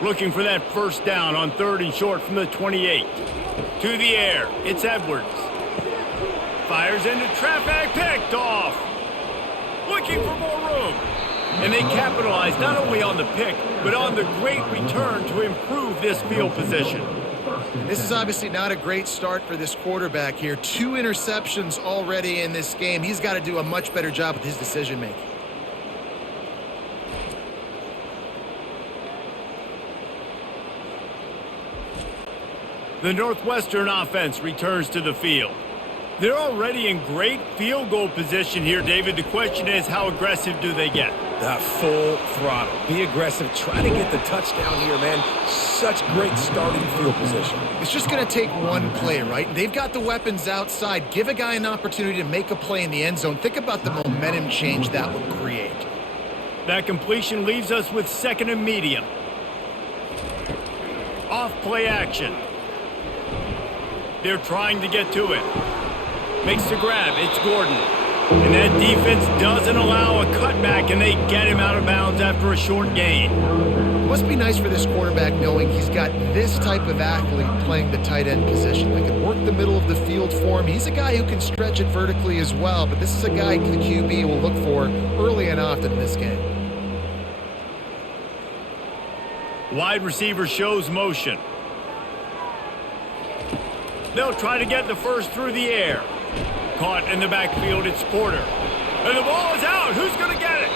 Looking for that first down on 3rd and short from the 28. To the air, it's Edwards. Fires into traffic, picked off. Looking for more room. And they capitalize not only on the pick, but on the great return to improve this field position. This is obviously not a great start for this quarterback here. 2 interceptions already in this game. He's got to do a much better job with his decision-making. The Northwestern offense returns to the field. They're already in great field goal position here, David. The question is, how aggressive do they get? Full throttle. Be aggressive. Try to get the touchdown here, man. Such great starting field position. It's just going to take one play, right? They've got the weapons outside. Give a guy an opportunity to make a play in the end zone. Think about the momentum change that will create. That completion leaves us with 2nd and medium. Off play action. They're trying to get to it. Makes the grab. It's Gordon. And that defense doesn't allow a cutback, and they get him out of bounds after a short gain. It must be nice for this quarterback knowing he's got this type of athlete playing the tight end position. They can work the middle of the field for him. He's a guy who can stretch it vertically as well, but this is a guy the QB will look for early and often in this game. Wide receiver shows motion. They'll try to get the first through the air. Caught in the backfield, it's Porter. And the ball is out. Who's going to get it?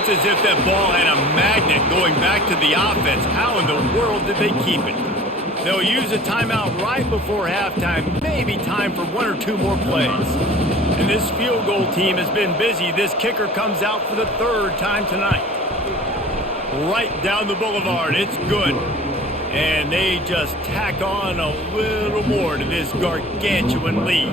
It's as if that ball had a magnet going back to the offense. How in the world did they keep it? They'll use a timeout right before halftime. Maybe time for 1 or 2 more plays. And this field goal team has been busy. This kicker comes out for the 3rd time tonight. Right down the boulevard. It's good. And they just tack on a little more to this gargantuan lead.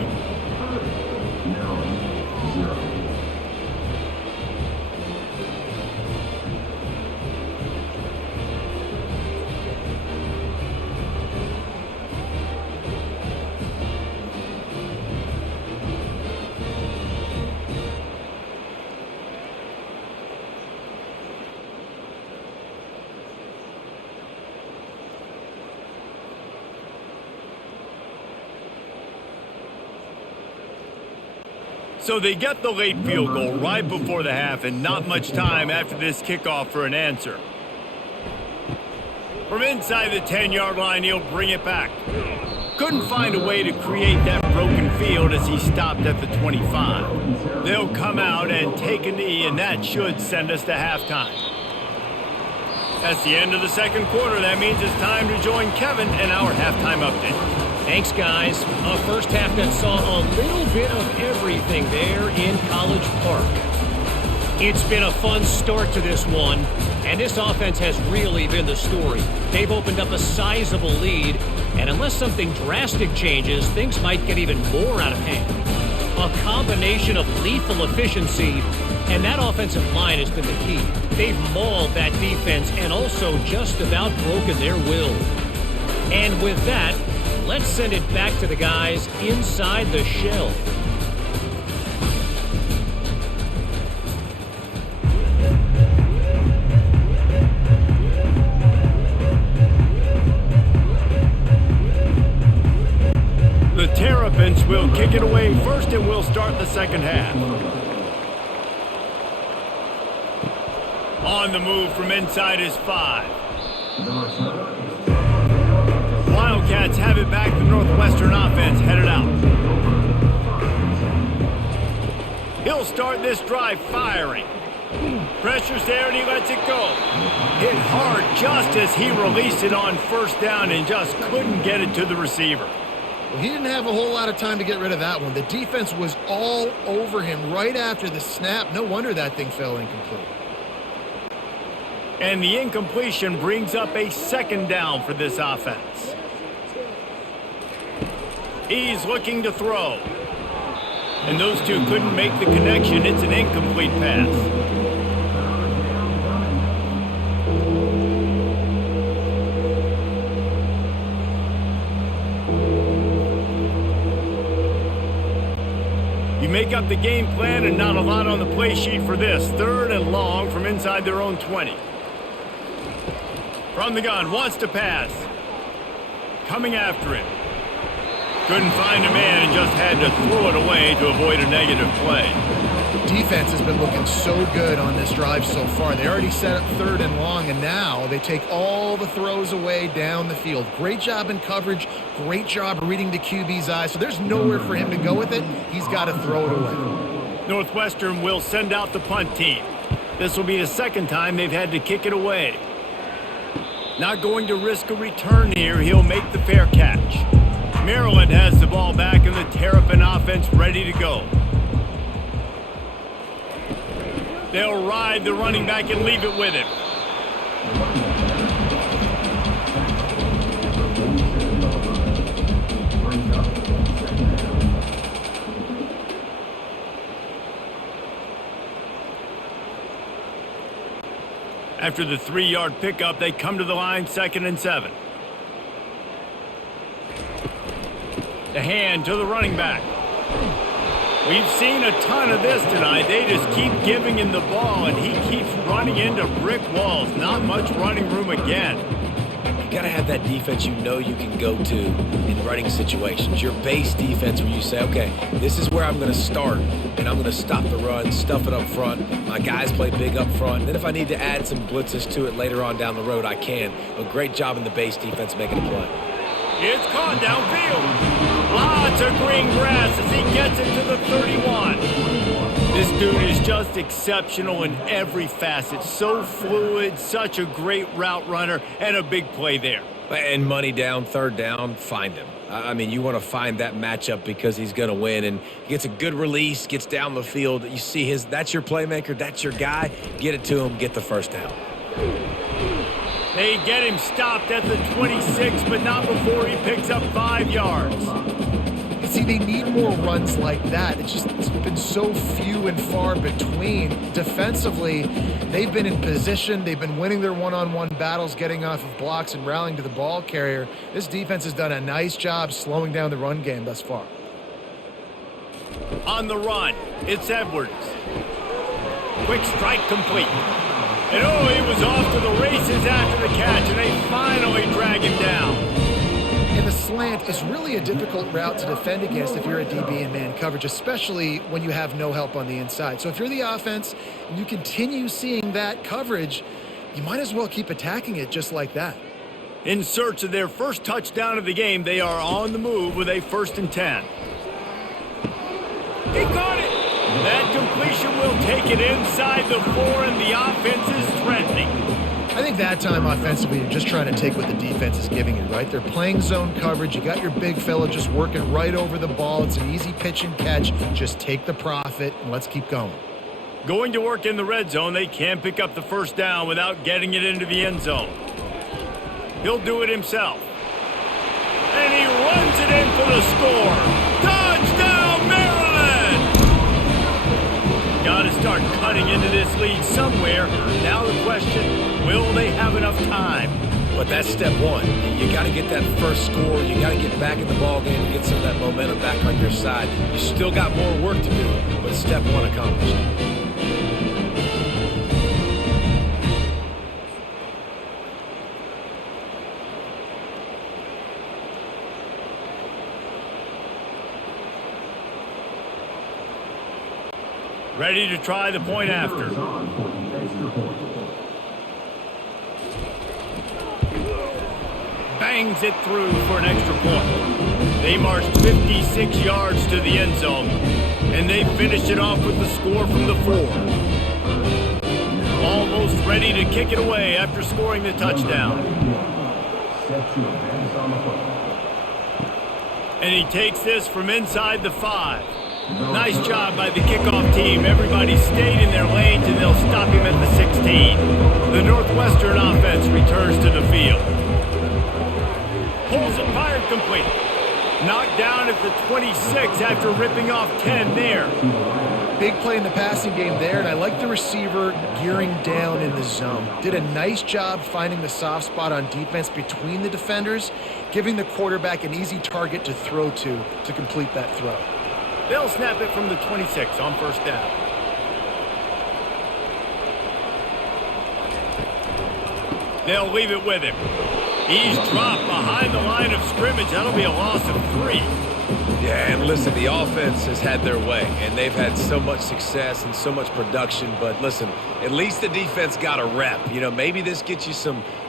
So they get the late field goal right before the half, and not much time after this kickoff for an answer. From inside the 10-yard line, he'll bring it back. Couldn't find a way to create that broken field as he stopped at the 25. They'll come out and take a knee, and that should send us to halftime. That's the end of the 2nd quarter. That means it's time to join Kevin in our halftime update. Thanks, guys. A first half that saw a little bit of everything there in College Park. It's been a fun start to this one, and this offense has really been the story. They've opened up a sizable lead, and unless something drastic changes, things might get even more out of hand. A combination of lethal efficiency, and that offensive line has been the key. They've mauled that defense and also just about broken their will. And with that, let's send it back to the guys inside the shell. The Terrapins will kick it away first, and we'll start the 2nd half. On the move from inside is 5. Wildcats have it back. The Northwestern offense headed out. He'll start this drive firing. Pressure's there and he lets it go. Hit hard just as he released it on first down and just couldn't get it to the receiver. Well, he didn't have a whole lot of time to get rid of that one. The defense was all over him right after the snap. No wonder that thing fell incomplete. And the incompletion brings up a second down for this offense. He's looking to throw. And those two couldn't make the connection. It's an incomplete pass. You make up the game plan and not a lot on the play sheet for this. 3rd and long from inside their own 20. From the gun, wants to pass. Coming after it. Couldn't find a man and just had to throw it away to avoid a negative play. Defense has been looking so good on this drive so far. They already set up 3rd and long, and now they take all the throws away down the field. Great job in coverage. Great job reading the QB's eyes. So there's nowhere for him to go with it. He's got to throw it away. Northwestern will send out the punt team. This will be the second time they've had to kick it away. Not going to risk a return here. He'll make the fair catch. Maryland has the ball back and the Terrapin offense ready to go. They'll ride the running back and leave it with him. After the 3-yard pickup, they come to the line, 2nd and 7. The hand to the running back. We've seen a ton of this tonight. They just keep giving him the ball, and he keeps running into brick walls. Not much running room again. You got to have that defense you know you can go to in running situations. Your base defense where you say, okay, this is where I'm going to start, and I'm going to stop the run, stuff it up front. My guys play big up front. And then if I need to add some blitzes to it later on down the road, I can. A great job in the base defense making a play. It's caught downfield. Lots of green grass as he gets it to the 31. This dude is just exceptional in every facet. So fluid, such a great route runner, and a big play there. And money down, 3rd down, find him. I mean, you want to find that matchup because he's going to win. And he gets a good release, gets down the field. You see that's your playmaker, that's your guy. Get it to him, get the first down. They get him stopped at the 26, but not before he picks up 5 yards. You see, they need more runs like that. It's been so few and far between. Defensively, they've been in position. They've been winning their one-on-one battles, getting off of blocks and rallying to the ball carrier. This defense has done a nice job slowing down the run game thus far. On the run, it's Edwards. Quick strike complete. And he was off to the races after the catch, and they finally drag him down. And the slant is really a difficult route to defend against if you're a DB in man coverage, especially when you have no help on the inside. So if you're the offense and you continue seeing that coverage, you might as well keep attacking it just like that. In search of their first touchdown of the game, they are on the move with a 1st and 10. He caught it! That completion will take it inside the 4, and the offense is threatening. I think that time offensively, you're just trying to take what the defense is giving you, right? They're playing zone coverage. You got your big fella just working right over the ball. It's an easy pitch and catch. Just take the profit, and let's keep going. Going to work in the red zone, they can't pick up the 1st down without getting it into the end zone. He'll do it himself. And he runs it in for the score. Touchdown, Maryland! Got to start cutting into this lead somewhere. Now the question, will they have enough time? But that's step 1. You got to get that first score. You got to get back in the ball game and get some of that momentum back on your side. You still got more work to do, but step 1 accomplished. Ready to try the point after. Bangs it through for an extra point. They marched 56 yards to the end zone. And they finish it off with the score from the 4. Almost ready to kick it away after scoring the touchdown. And he takes this from inside the 5. Nice job by the kickoff team. Everybody stayed in their lanes, and they'll stop him at the 16. The Northwestern offense returns to the field. Pulls it, fired complete. Knocked down at the 26 after ripping off 10 there. Big play in the passing game there, and I like the receiver gearing down in the zone. Did a nice job finding the soft spot on defense between the defenders, giving the quarterback an easy target to throw to complete that throw. They'll snap it from the 26 on first down. They'll leave it with him. He's dropped behind the line of scrimmage. That'll be a loss of 3. Yeah, and listen, the offense has had their way, and they've had so much success and so much production. But listen, at least the defense got a rep. You know, maybe this gets you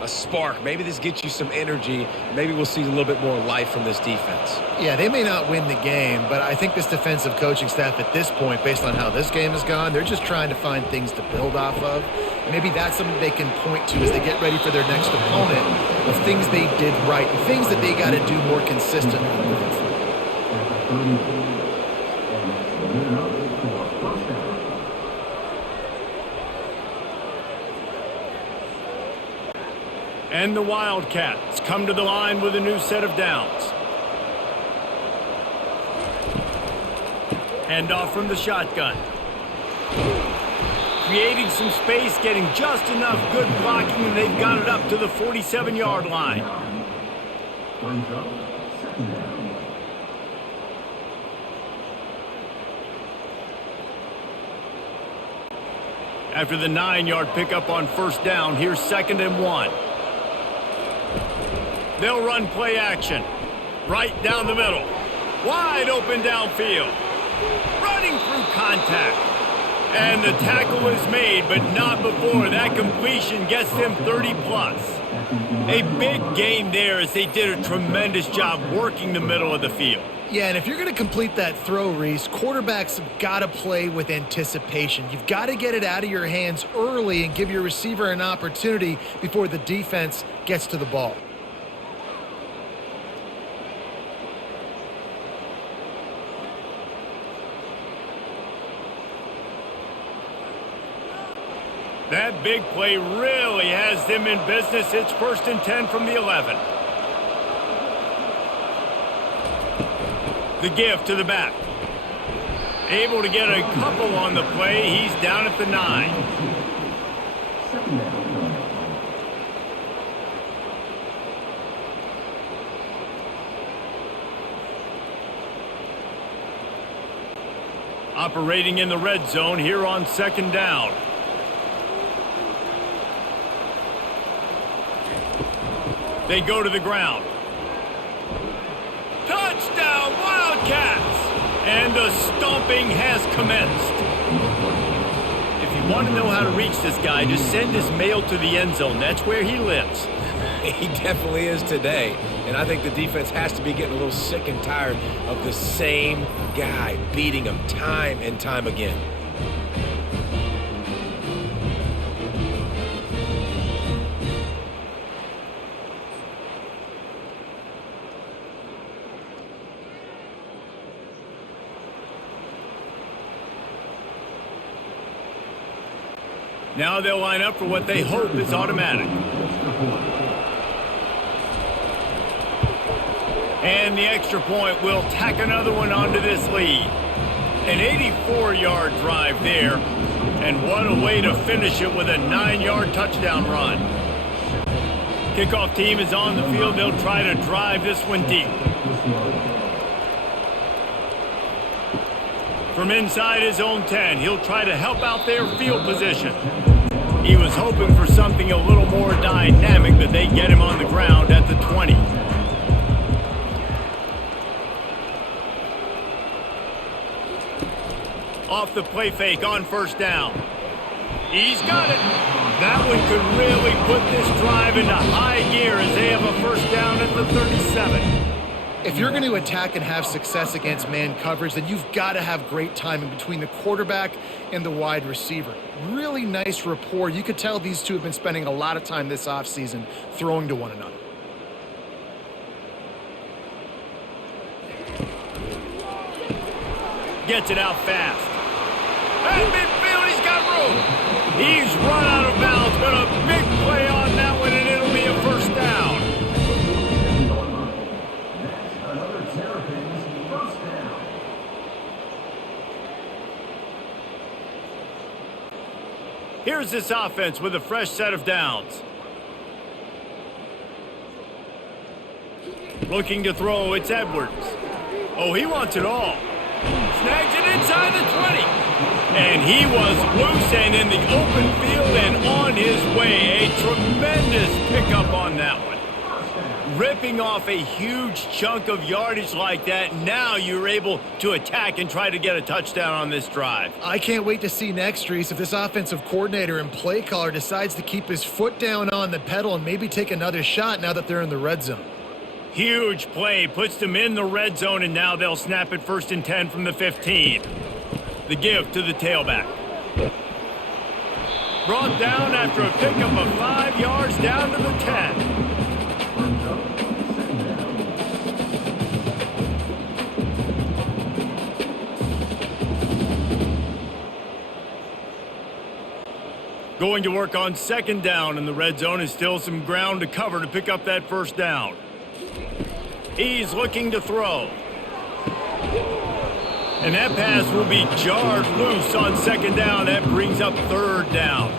a spark. Maybe this gets you some energy. Maybe we'll see a little bit more life from this defense. Yeah, they may not win the game, but I think this defensive coaching staff at this point, based on how this game has gone, they're just trying to find things to build off of. Maybe that's something they can point to as they get ready for their next opponent of things they did right and things that they got to do more consistently moving forward. And the Wildcats come to the line with a new set of downs. Hand off from the shotgun. Creating some space, getting just enough good blocking, and they've got it up to the 47-yard line. After the 9-yard pickup on first down, here's 2nd and 1. They'll run play action. Right down the middle. Wide open downfield. Running through contact. And the tackle is made, but not before. That completion gets them 30-plus. A big gain there as they did a tremendous job working the middle of the field. Yeah, and if you're going to complete that throw, Reese, quarterbacks have got to play with anticipation. You've got to get it out of your hands early and give your receiver an opportunity before the defense gets to the ball. That big play really has them in business. It's 1st and 10 from the 11. The give to the back. Able to get a couple on the play. He's down at the 9. Operating in the red zone here on 2nd down. They go to the ground. Touchdown, Wildcats! And the stomping has commenced. If you want to know how to reach this guy, just send his mail to the end zone. That's where he lives. He definitely is today. And I think the defense has to be getting a little sick and tired of the same guy beating him time and time again. Now they'll line up for what they hope is automatic. And the extra point will tack another one onto this lead. An 84-yard drive there. And what a way to finish it with a 9-yard touchdown run. Kickoff team is on the field. They'll try to drive this one deep. From inside his own 10, he'll try to help out their field position. He was hoping for something a little more dynamic, but they get him on the ground at the 20. Off the play fake on first down. He's got it. That one could really put this drive into high gear as they have a first down at the 37. If you're going to attack and have success against man coverage, then you've got to have great timing between the quarterback and the wide receiver. Really nice rapport. You could tell these two have been spending a lot of time this offseason throwing to one another. Gets it out fast. At midfield, he's got room. He's run out of bounds, but a big play on that one, and it'll be a first down. Another Terrapins first down. Here's this offense with a fresh set of downs. Looking to throw, it's Edwards. Oh, he wants it all. Snags it inside the 20. And he was loose and in the open field and on his way. A tremendous pickup on that one. Ripping off a huge chunk of yardage like that, now you're able to attack and try to get a touchdown on this drive. I can't wait to see next, Reese, if this offensive coordinator and play caller decides to keep his foot down on the pedal and maybe take another shot now that they're in the red zone. Huge play, puts them in the red zone, and now they'll snap it 1st and 10 from the 15. The give to the tailback. Brought down after a pickup of 5 yards down to the 10. Going to work on 2nd down in the red zone, and still some ground to cover to pick up that 1st down. He's looking to throw. And that pass will be jarred loose on 2nd down. That brings up 3rd down.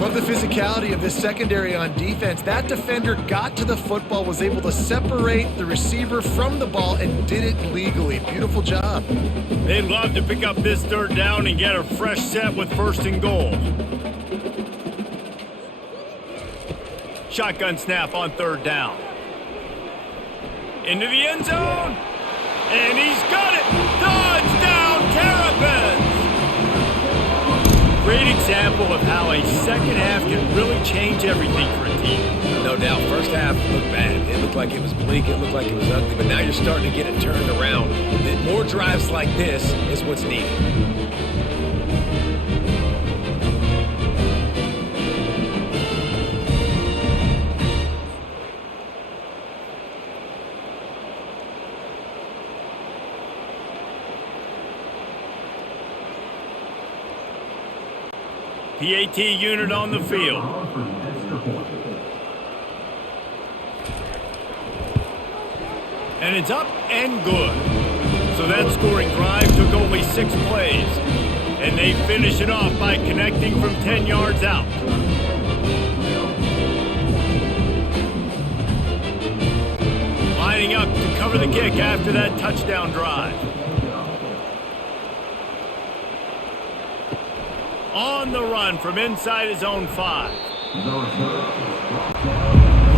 Love the physicality of this secondary on defense. That defender got to the football, was able to separate the receiver from the ball, and did it legally. Beautiful job. They'd love to pick up this 3rd down and get a fresh set with 1st and goal. Shotgun snap on 3rd down. Into the end zone. And he's got it. Touchdown, Terrapins! Great example of how a second half can really change everything for a team. No doubt, first half looked bad. It looked like it was bleak. It looked like it was ugly. But now you're starting to get it turned around. More drives like this is what's needed. PAT unit on the field. And it's up and good. So that scoring drive took only 6 plays. And they finish it off by connecting from 10 yards out. Lining up to cover the kick after that touchdown drive. On the run from inside his own 5.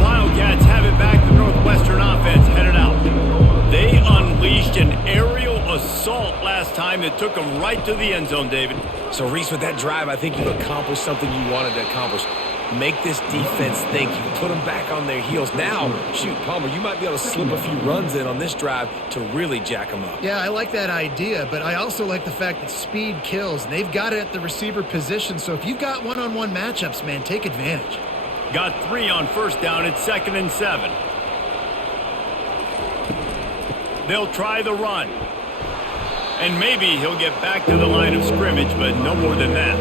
Wildcats have it back. The Northwestern offense headed out. They unleashed an aerial assault last time that took them right to the end zone, David. So, Reese, with that drive, I think you've accomplished something you wanted to accomplish. Make this defense think. You put them back on their heels. Now, shoot, Palmer, you might be able to slip a few runs in on this drive to really jack them up. Yeah, I like that idea, but I also like the fact that speed kills. And they've got it at the receiver position, so if you've got one-on-one matchups, man, take advantage. Got 3 on 1st down. It's 2nd and 7. They'll try the run. And maybe he'll get back to the line of scrimmage, but no more than that.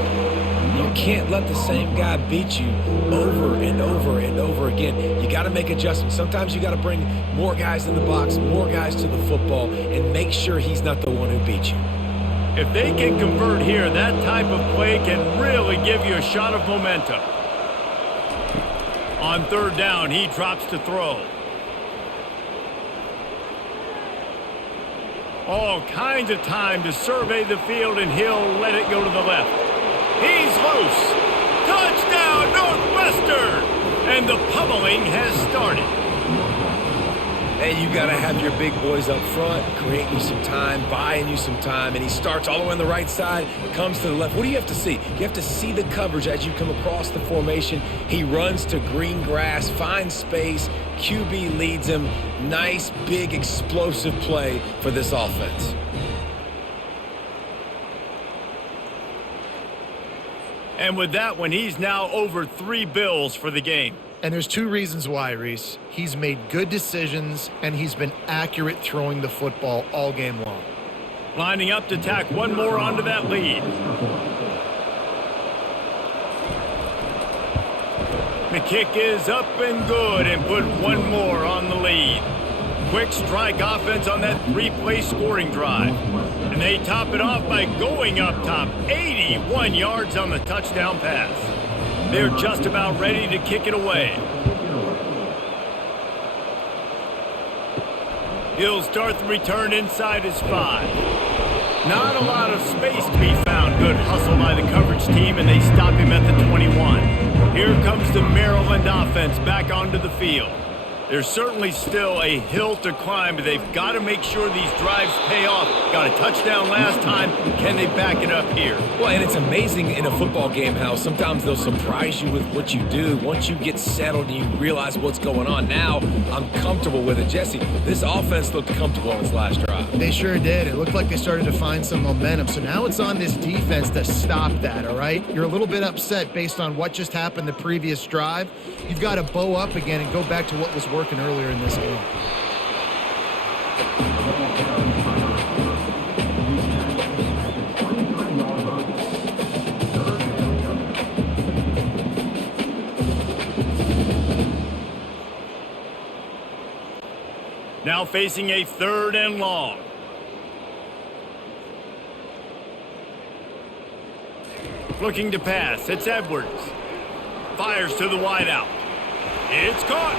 You can't let the same guy beat you over and over and over again. You got to make adjustments. Sometimes you got to bring more guys in the box, more guys to the football, and make sure he's not the one who beat you. If they can convert here, that type of play can really give you a shot of momentum. On 3rd down, he drops to throw. All kinds of time to survey the field, and he'll let it go to the left. He's loose. Touchdown, Northwestern! And the pummeling has started. And you got to have your big boys up front, creating you some time, buying you some time, and he starts all the way on the right side, comes to the left. What do you have to see? You have to see the coverage as you come across the formation. He runs to green grass, finds space, QB leads him. Nice, big, explosive play for this offense. And with that one, he's now over 3 bills for the game. And there's 2 reasons why, Reese. He's made good decisions, and he's been accurate throwing the football all game long. Lining up to tack one more onto that lead. The kick is up and good, and put one more on the lead. Quick strike offense on that 3-play scoring drive. And they top it off by going up top. 81 yards on the touchdown pass. They're just about ready to kick it away. He'll start the return inside his 5. Not a lot of space to be found. Good hustle by the coverage team, and they stop him at the 21. Here comes the Maryland offense back onto the field. There's certainly still a hill to climb, but they've got to make sure these drives pay off. Got a touchdown last time. Can they back it up here? Well, and it's amazing in a football game how sometimes they'll surprise you with what you do. Once you get settled and you realize what's going on, now I'm comfortable with it. Jesse, this offense looked comfortable on its last drive. They sure did. It looked like they started to find some momentum. So now it's on this defense to stop that, all right? You're a little bit upset based on what just happened the previous drive. You've got to bow up again and go back to what was working earlier in this game. Now facing a 3rd and long. Looking to pass. It's Edwards. Fires to the wideout. It's caught.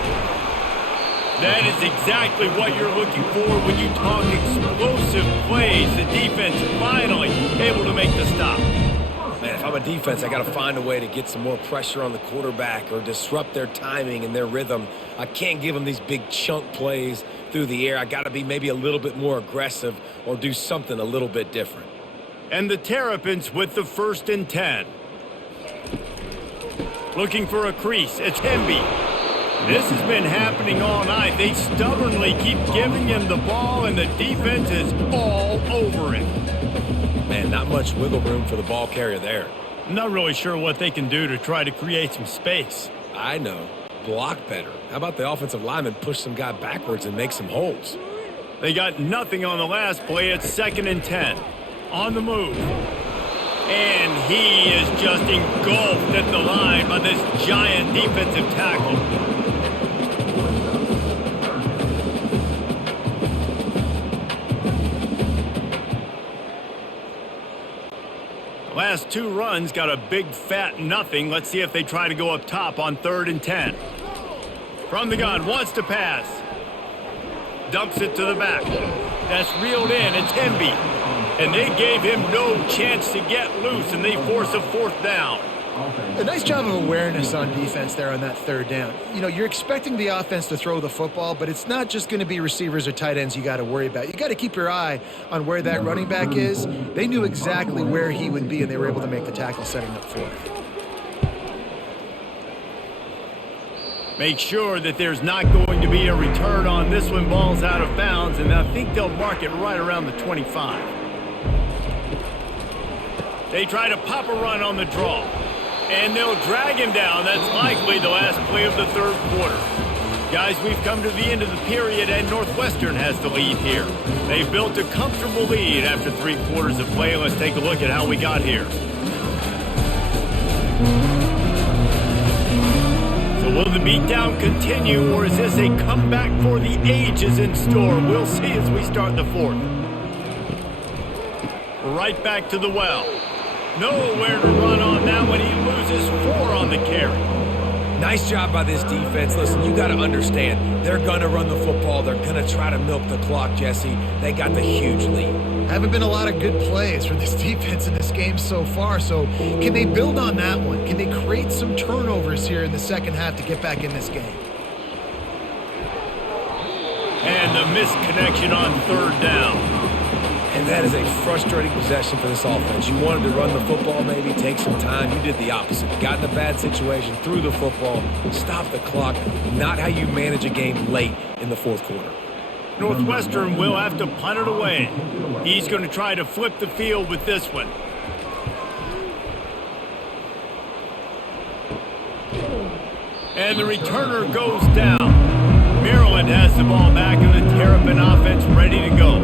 That is exactly what you're looking for when you talk explosive plays. The defense finally able to make the stop. Man, if I'm a defense, I got to find a way to get some more pressure on the quarterback or disrupt their timing and their rhythm. I can't give them these big chunk plays through the air. I got to be maybe a little bit more aggressive or do something a little bit different. And the Terrapins with the 1st and 10. Looking for a crease. It's Hemby. This has been happening all night. They stubbornly keep giving him the ball, and the defense is all over it. Man, not much wiggle room for the ball carrier there. I'm not really sure what they can do to try to create some space. I know. Block better. How about the offensive lineman push some guy backwards and make some holes? They got nothing on the last play. It's 2nd and 10. On the move. And he is just engulfed at the line by this giant defensive tackle. Last 2 runs got a big fat nothing. Let's see if they try to go up top on 3rd and 10. From the gun, wants to pass. Dumps it to the back. That's reeled in. It's Hemby. And they gave him no chance to get loose, and they force a 4th down. A nice job of awareness on defense there on that 3rd down. You know, you're expecting the offense to throw the football, but it's not just going to be receivers or tight ends you got to worry about. You got to keep your eye on where that running back is. They knew exactly where he would be, and they were able to make the tackle setting up for it. Make sure that there's not going to be a return on this one. Ball's out of bounds, and I think they'll mark it right around the 25. They try to pop a run on the draw. And they'll drag him down. That's likely the last play of the 3rd quarter. Guys, we've come to the end of the period, and Northwestern has the lead here. They've built a comfortable lead after 3 quarters of play. Let's take a look at how we got here. So will the beatdown continue, or is this a comeback for the ages in store? We'll see as we start the 4th. Right back to the well. Nowhere to run on that one. He loses 4 on the carry. Nice job by this defense. Listen, you got to understand, they're going to run the football. They're going to try to milk the clock, Jesse. They got the huge lead. Haven't been a lot of good plays from this defense in this game so far, so can they build on that one? Can they create some turnovers here in the second half to get back in this game? missed connection on third down. And that is a frustrating possession for this offense. You wanted to run the football, maybe take some time. You did the opposite. Got in a bad situation, threw the football, stopped the clock. Not how you manage a game late in the fourth quarter. Northwestern will have to punt it away. He's going to try to flip the field with this one. And the returner goes down. Maryland has the ball back and the Terrapin offense ready to go.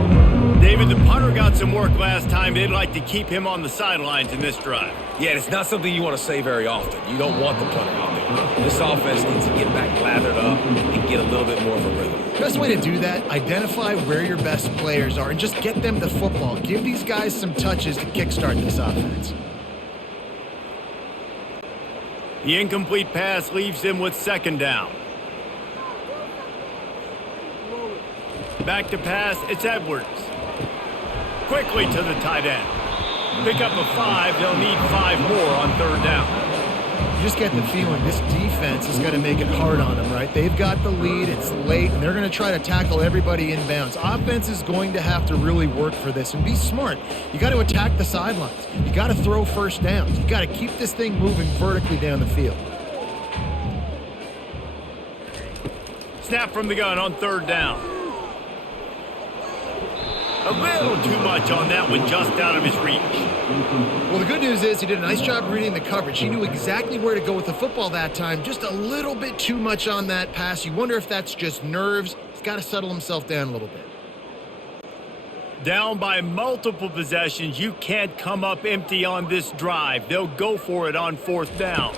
David, the punter got some work last time. They'd like to keep him on the sidelines in this drive. Yeah, it's not something you want to say very often. You don't want the punter out there. This offense needs to get back lathered up and get a little bit more of a rhythm. Best way to do that, identify where your best players are and just get them the football. Give these guys some touches to kickstart this offense. The incomplete pass leaves him with second down. Back to pass, it's Edwards. Quickly to the tight end. Pick up a 5, they'll need 5 more on third down. You just get the feeling this defense is going to make it hard on them, right? They've got the lead, it's late, and they're going to try to tackle everybody inbounds. Offense is going to have to really work for this and be smart. You got to attack the sidelines. You got to throw first downs. You got to keep this thing moving vertically down the field. Snap from the gun on third down. A little too much on that one, just out of his reach. Well, the good news is he did a nice job reading the coverage. He knew exactly where to go with the football that time. Just a little bit too much on that pass. You wonder if that's just nerves. He's got to settle himself down a little bit. Down by multiple possessions, you can't come up empty on this drive. They'll go for it on fourth down.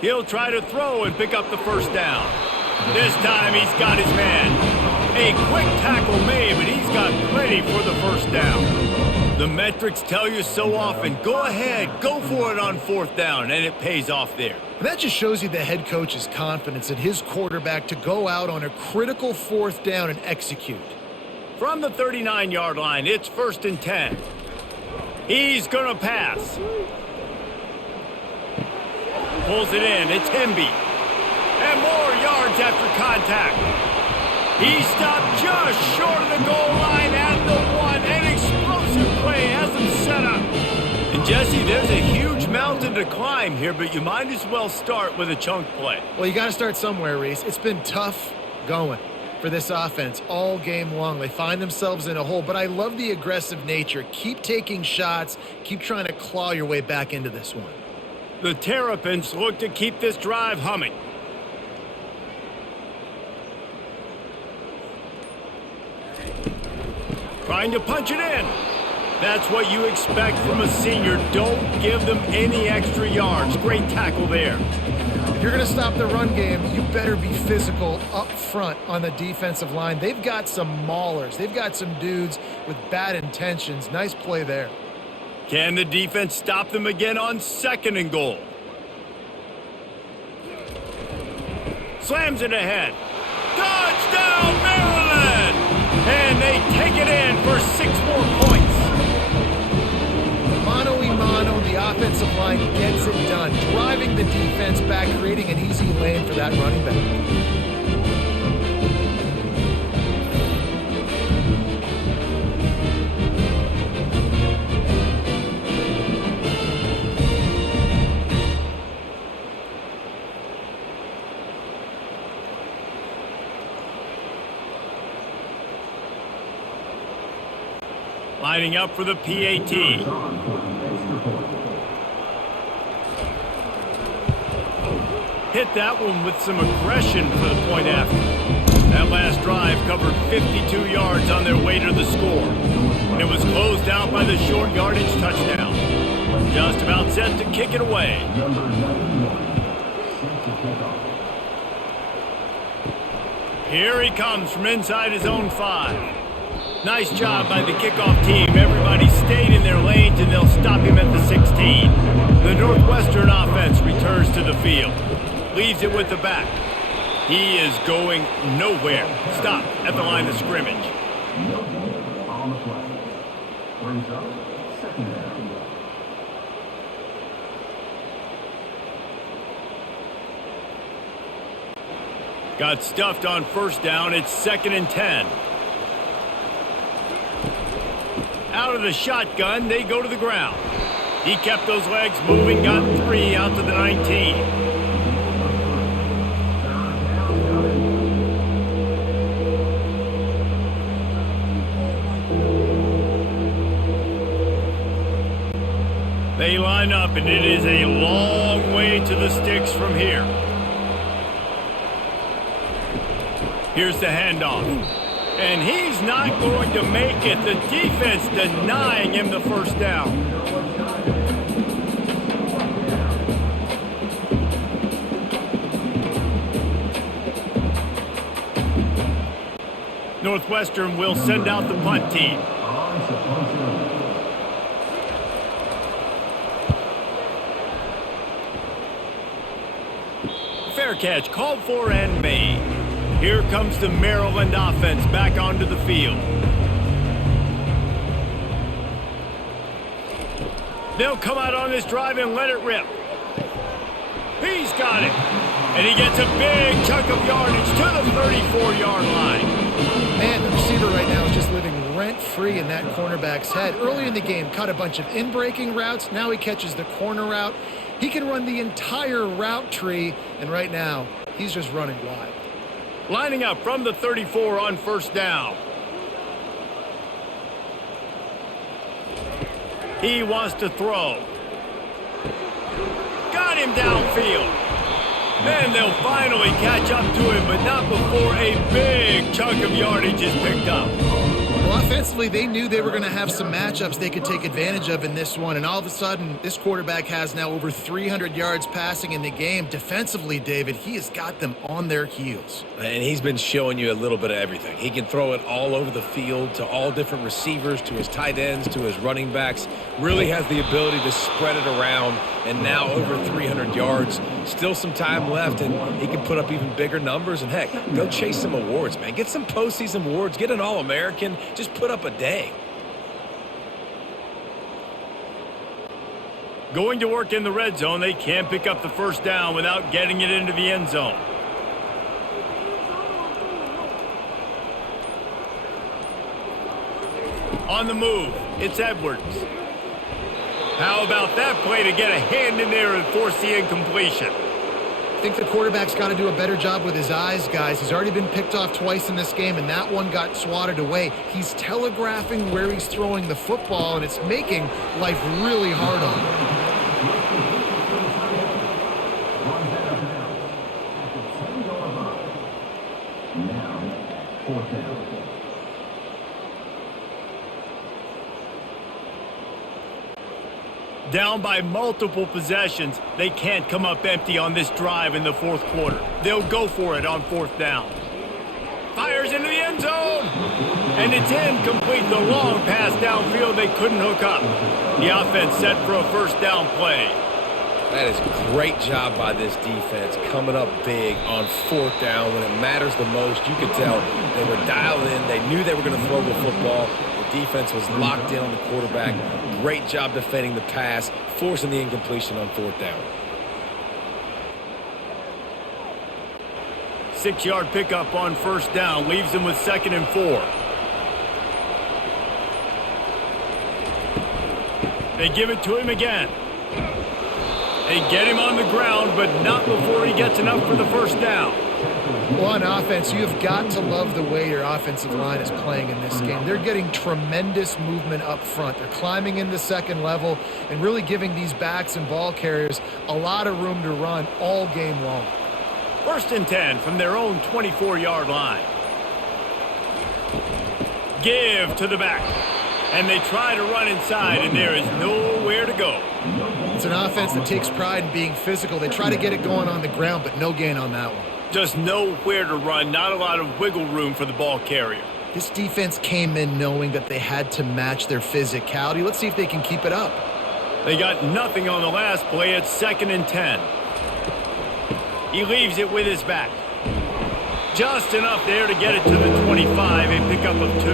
He'll try to throw and pick up the first down. This time he's got his man. A quick tackle made, but he's got plenty for the first down. The metrics tell you so often, go ahead, go for it on fourth down, and it pays off there. And that just shows you the head coach's confidence in his quarterback to go out on a critical fourth down and execute. From the 39-yard line, it's 1st and 10. He's going to pass. Pulls it in, it's Hemby. And more yards after contact. He stopped just short of the goal line at the 1. An explosive play has him set up. And Jesse, there's a huge mountain to climb here, but you might as well start with a chunk play. Well, you got to start somewhere, Reese. It's been tough going for this offense all game long. They find themselves in a hole, but I love the aggressive nature. Keep taking shots. Keep trying to claw your way back into this one. The Terrapins look to keep this drive humming. Trying to punch it in. That's what you expect from a senior. Don't give them any extra yards. Great tackle there. If you're going to stop the run game, you better be physical up front on the defensive line. They've got some maulers. They've got some dudes with bad intentions. Nice play there. Can the defense stop them again on 2nd and goal? Slams it ahead. Touchdown, Maryland! And they take it in for 6 more points. Mano-a-mano, the offensive line gets it done. Driving the defense back, creating an easy lane for that running back. Lining up for the PAT. Hit that one with some aggression for the point after. That last drive covered 52 yards on their way to the score. And it was closed out by the short yardage touchdown. Just about set to kick it away. Here he comes from inside his own 5. Nice job by the kickoff team. Everybody stayed in their lanes, and they'll stop him at the 16. The Northwestern offense returns to the field. Leaves it with the back. He is going nowhere. Stop at the line of scrimmage. On the play. Brings up 2nd down. Got stuffed on first down. It's 2nd and 10. Out of the shotgun, they go to the ground. He kept those legs moving, got 3 out to the 19. They line up, and it is a long way to the sticks from here. Here's the handoff. And he's not going to make it. The defense denying him the first down. Northwestern will send out the punt team. Fair catch called for and made. Here comes the Maryland offense back onto the field. They'll come out on this drive and let it rip. He's got it. And he gets a big chunk of yardage to the 34-yard line. Man, the receiver right now is just living rent-free in that cornerback's head. Early in the game, caught a bunch of in-breaking routes. Now he catches the corner route. He can run the entire route tree, and right now, he's just running wide. Lining up from the 34 on first down. He wants to throw. Got him downfield. Then they'll finally catch up to him, but not before a big chunk of yardage is picked up. Well, offensively, they knew they were going to have some matchups they could take advantage of in this one, and all of a sudden, this quarterback has now over 300 yards passing in the game. Defensively, David, he has got them on their heels. And he's been showing you a little bit of everything. He can throw it all over the field to all different receivers, to his tight ends, to his running backs. Really has the ability to spread it around, and now over 300 yards. Still some time left, and he can put up even bigger numbers. And, heck, go chase some awards, man. Get some postseason awards. Get an All-American. Just put up a day. Going to work in the red zone, they can't pick up the first down without getting it into the end zone. On the move, it's Edwards. How about that play to get a hand in there and force the incompletion? I think the quarterback's got to do a better job with his eyes, guys. He's already been picked off twice in this game, and that one got swatted away. He's telegraphing where he's throwing the football, and it's making life really hard on him. Down by multiple possessions, they can't come up empty on this drive in the fourth quarter. They'll go for it on fourth down. Fires into the end zone, and it's incomplete. The long pass downfield they couldn't hook up. The offense set for a first down play. That is a great job by this defense, coming up big on fourth down when it matters the most. You could tell they were dialed in. They knew they were going to throw the football. The defense was locked in on the quarterback. Great job defending the pass, forcing the incompletion on fourth down. 6-yard pickup on first down leaves them with 2nd and 4. They give it to him again. They get him on the ground, but not before he gets enough for the first down. Well, on offense, you've got to love the way your offensive line is playing in this game. They're getting tremendous movement up front. They're climbing into second level and really giving these backs and ball carriers a lot of room to run all game long. 1st and 10 from their own 24-yard line. Give to the back. And they try to run inside, and there is nowhere to go. It's an offense that takes pride in being physical. They try to get it going on the ground, but no gain on that one. Just nowhere to run, not a lot of wiggle room for the ball carrier. This defense came in knowing that they had to match their physicality. Let's see if they can keep it up. They got nothing on the last play. It's 2nd and 10. He leaves it with his back. Just enough there to get it to the 25, a pickup of 2.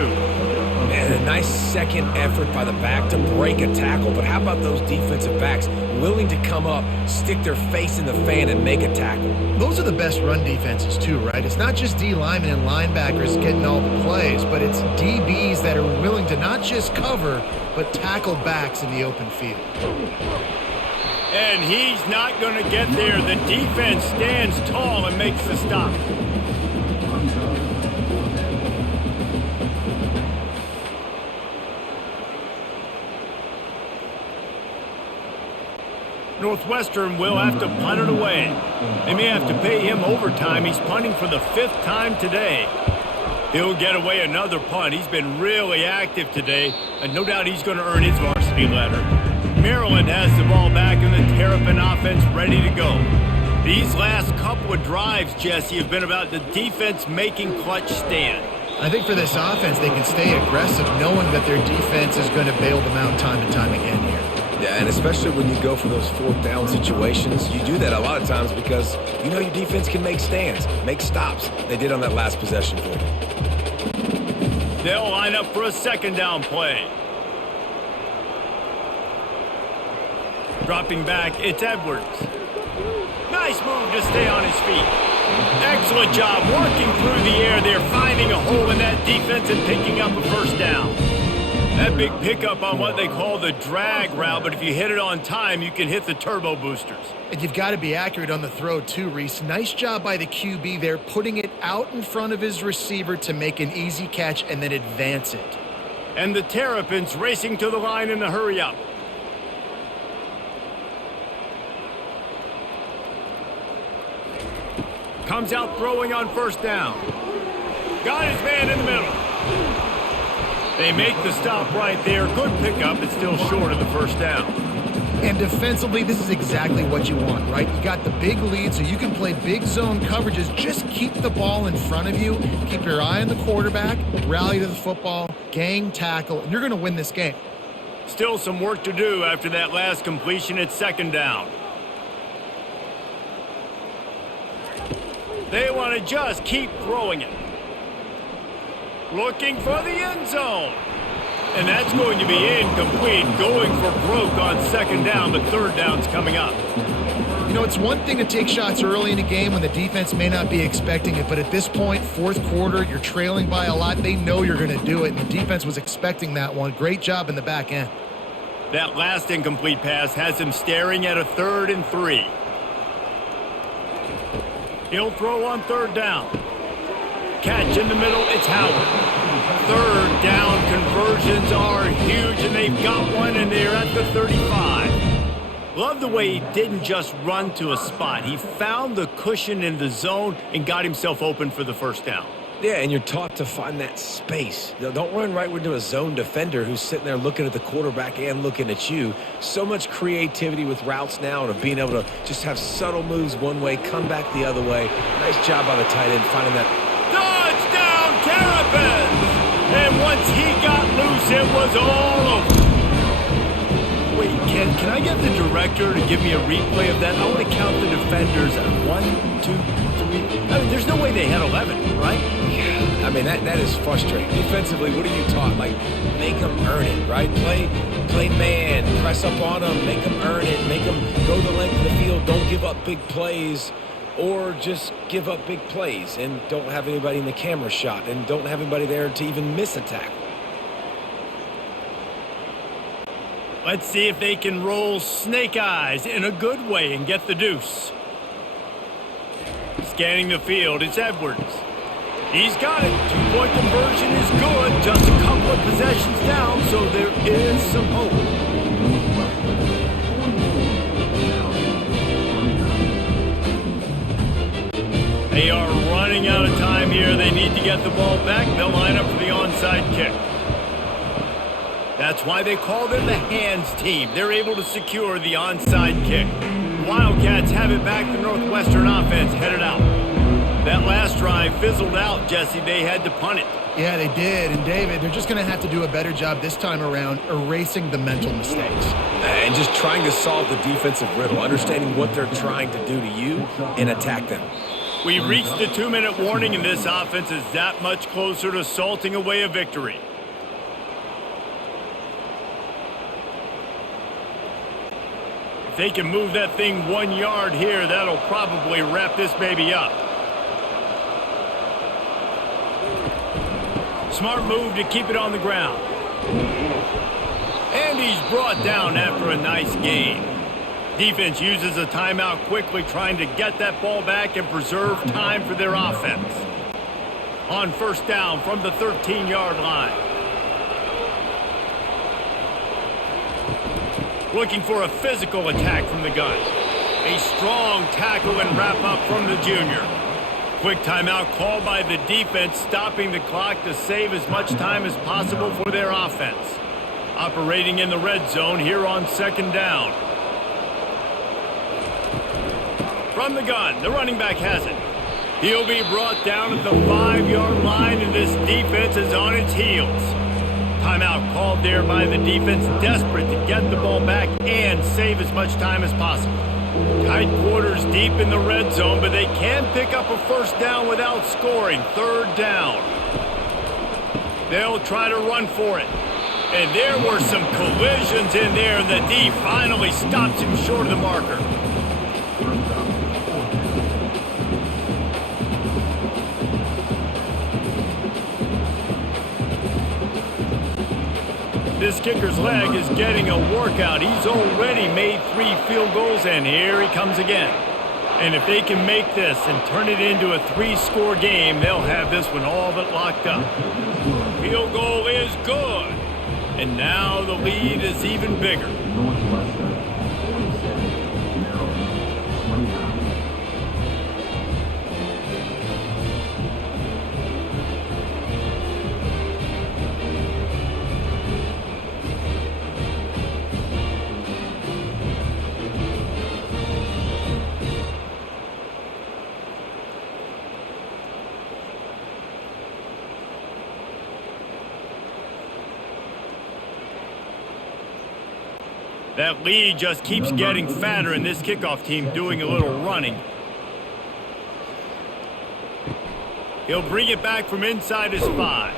And a nice second effort by the back to break a tackle. But how about those defensive backs willing to come up, stick their face in the fan, and make a tackle? Those are the best run defenses too, right? It's not just D linemen and linebackers getting all the plays, but it's DBs that are willing to not just cover, but tackle backs in the open field. And he's not going to get there. The defense stands tall and makes the stop. Northwestern will have to punt it away. They may have to pay him overtime. He's punting for the 5th time today. He'll get away another punt. He's been really active today, and no doubt he's going to earn his varsity letter. Maryland has the ball back in the Terrapin offense ready to go. These last couple of drives, Jesse, have been about the defense making clutch stand. I think for this offense, they can stay aggressive knowing that their defense is going to bail them out time and time again here. Yeah, and especially when you go for those 4th down situations, you do that a lot of times because you know your defense can make stands, make stops. They did on that last possession for you. They'll line up for a 2nd down play. Dropping back, it's Edwards. Nice move to stay on his feet. Excellent job working through the air there, finding a hole in that defense and picking up a 1st down. That big pickup on what they call the drag route, but if you hit it on time, you can hit the turbo boosters. And you've got to be accurate on the throw too, Reese. Nice job by the QB there, putting it out in front of his receiver to make an easy catch and then advance it. And the Terrapins racing to the line in the hurry up. Comes out throwing on 1st down. Got his man in the middle. They make the stop right there. Good pickup. It's still short of the 1st down. And defensively, this is exactly what you want, right? You got the big lead, so you can play big zone coverages. Just keep the ball in front of you. Keep your eye on the quarterback. Rally to the football. Gang tackle. And you're going to win this game. Still some work to do after that last completion at 2nd down. They want to just keep throwing it. Looking for the end zone. And that's going to be incomplete. Going for broke on 2nd down, but 3rd down's coming up. You know, it's one thing to take shots early in a game when the defense may not be expecting it, but at this point, 4th quarter, you're trailing by a lot. They know you're going to do it, and the defense was expecting that one. Great job in the back end. That last incomplete pass has him staring at a 3rd and 3. He'll throw on 3rd down. Catch in the middle, it's Howard. 3rd down conversions are huge, and they've got one, and they're at the 35. Love the way he didn't just run to a spot. He found the cushion in the zone and got himself open for the 1st down. Yeah, and you're taught to find that space. Don't run right into a zone defender who's sitting there looking at the quarterback and looking at you. So much creativity with routes now and of being able to just have subtle moves one way, come back the other way. Nice job by the tight end finding that. Touchdown, Terrapins! And once he got loose, it was all over. Wait, can I get the director to give me a replay of that? I want to count the defenders. 1, 2, 3. I mean, there's no way they had 11, right? I mean, that is frustrating. Defensively, what are you taught? Like, make them earn it, right? Play man, press up on them, make them earn it, make them go the length of the field, don't give up big plays, or just give up big plays and don't have anybody in the camera shot and don't have anybody there to even miss a tackle. Let's see if they can roll snake eyes in a good way and get the deuce. Scanning the field, it's Edwards. He's got it. 2-point conversion is good. Just a couple of possessions down, so there is some hope. They are running out of time here. They need to get the ball back. They'll line up for the onside kick. That's why they call them the hands team. They're able to secure the onside kick. The Wildcats have it back. The Northwestern offense headed out. That last drive fizzled out, Jesse. They had to punt it. Yeah, they did. And, David, they're just going to have to do a better job this time around erasing the mental mistakes. And just trying to solve the defensive riddle, understanding what they're trying to do to you and attack them. We reached the 2-minute warning, and this offense is that much closer to salting away a victory. If they can move that thing 1 yard here, that'll probably wrap this baby up. Smart move to keep it on the ground. And he's brought down after a nice gain. Defense uses a timeout quickly, trying to get that ball back and preserve time for their offense. On first down from the 13-yard line. Looking for a physical attack from the gun. A strong tackle and wrap-up from the junior. Quick timeout called by the defense, stopping the clock to save as much time as possible for their offense. Operating in the red zone here on second down. From the gun, the running back has it. He'll be brought down at the 5-yard line, and this defense is on its heels. Timeout called there by the defense, desperate to get the ball back and save as much time as possible. Tight quarters deep in the red zone, but they can pick up a first down without scoring. Third down. They'll try to run for it. And there were some collisions in there, and the D finally stops him short of the marker. This kicker's leg is getting a workout. He's already made 3 field goals, and here he comes again. And if they can make this and turn it into a 3-score game, they'll have this one all but locked up. Field goal is good. And now the lead is even bigger. Northwestern 47, Maryland 29. That lead just keeps getting fatter, and this kickoff team doing a little running. He'll bring it back from inside his 5.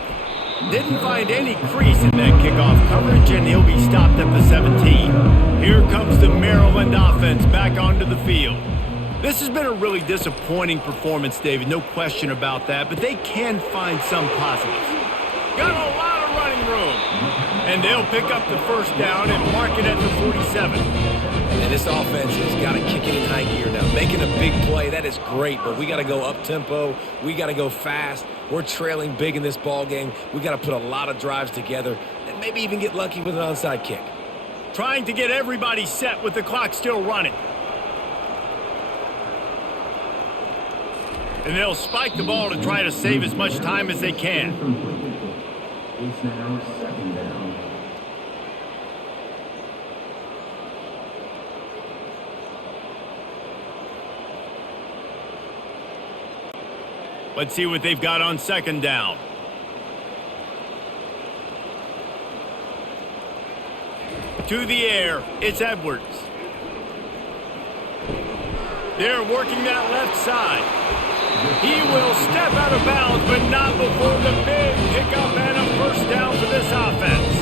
Didn't find any crease in that kickoff coverage, and he'll be stopped at the 17. Here comes the Maryland offense back onto the field. This has been a really disappointing performance, David, no question about that, but they can find some positives. Got a lot of running room. And they'll pick up the first down and mark it at the 47. And this offense has got to kick it in high gear now. Making a big play, that is great, but we got to go up-tempo. We got to go fast. We're trailing big in this ball game. We got to put a lot of drives together and maybe even get lucky with an onside kick. Trying to get everybody set with the clock still running. And they'll spike the ball to try to save as much time as they can. It's now second down. Let's see what they've got on second down. To the air, it's Edwards. They're working that left side. He will step out of bounds, but not before the big pickup and a first down for this offense.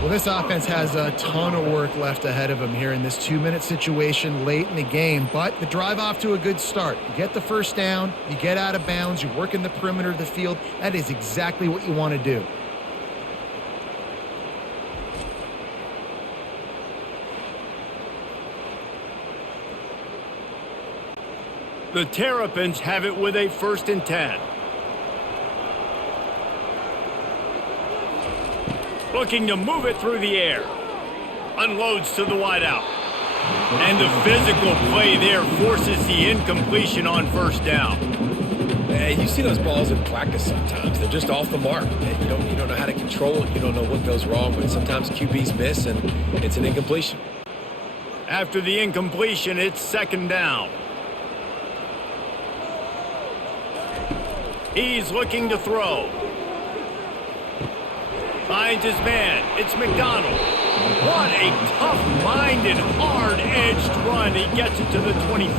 Well, this offense has a ton of work left ahead of them here in this 2-minute situation late in the game, but the drive off to a good start. You get the first down, you get out of bounds, you work in the perimeter of the field. That is exactly what you want to do. The Terrapins have it with a 1st and 10. Looking to move it through the air. Unloads to the wideout. And the physical play there forces the incompletion on first down. You see those balls in practice sometimes. They're just off the mark. You don't know how to control it. You don't know what goes wrong, but sometimes QBs miss, and it's an incompletion. After the incompletion, it's second down. He's looking to throw. Finds his man. It's McDonald. What a tough-minded, hard-edged run. He gets it to the 24.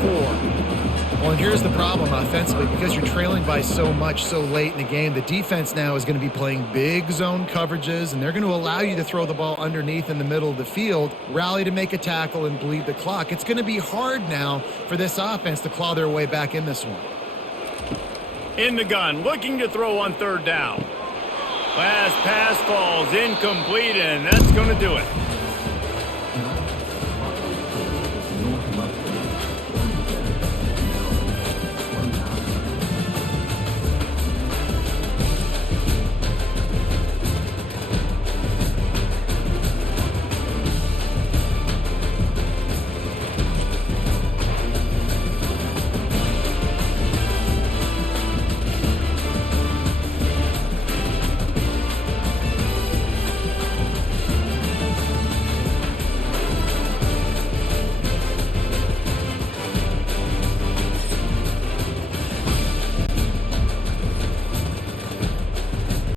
Well, and here's the problem offensively. Because you're trailing by so much so late in the game, the defense now is going to be playing big zone coverages, and they're going to allow you to throw the ball underneath in the middle of the field, rally to make a tackle, and bleed the clock. It's going to be hard now for this offense to claw their way back in this one. In the gun, looking to throw on third down. Last pass falls incomplete, and that's going to do it.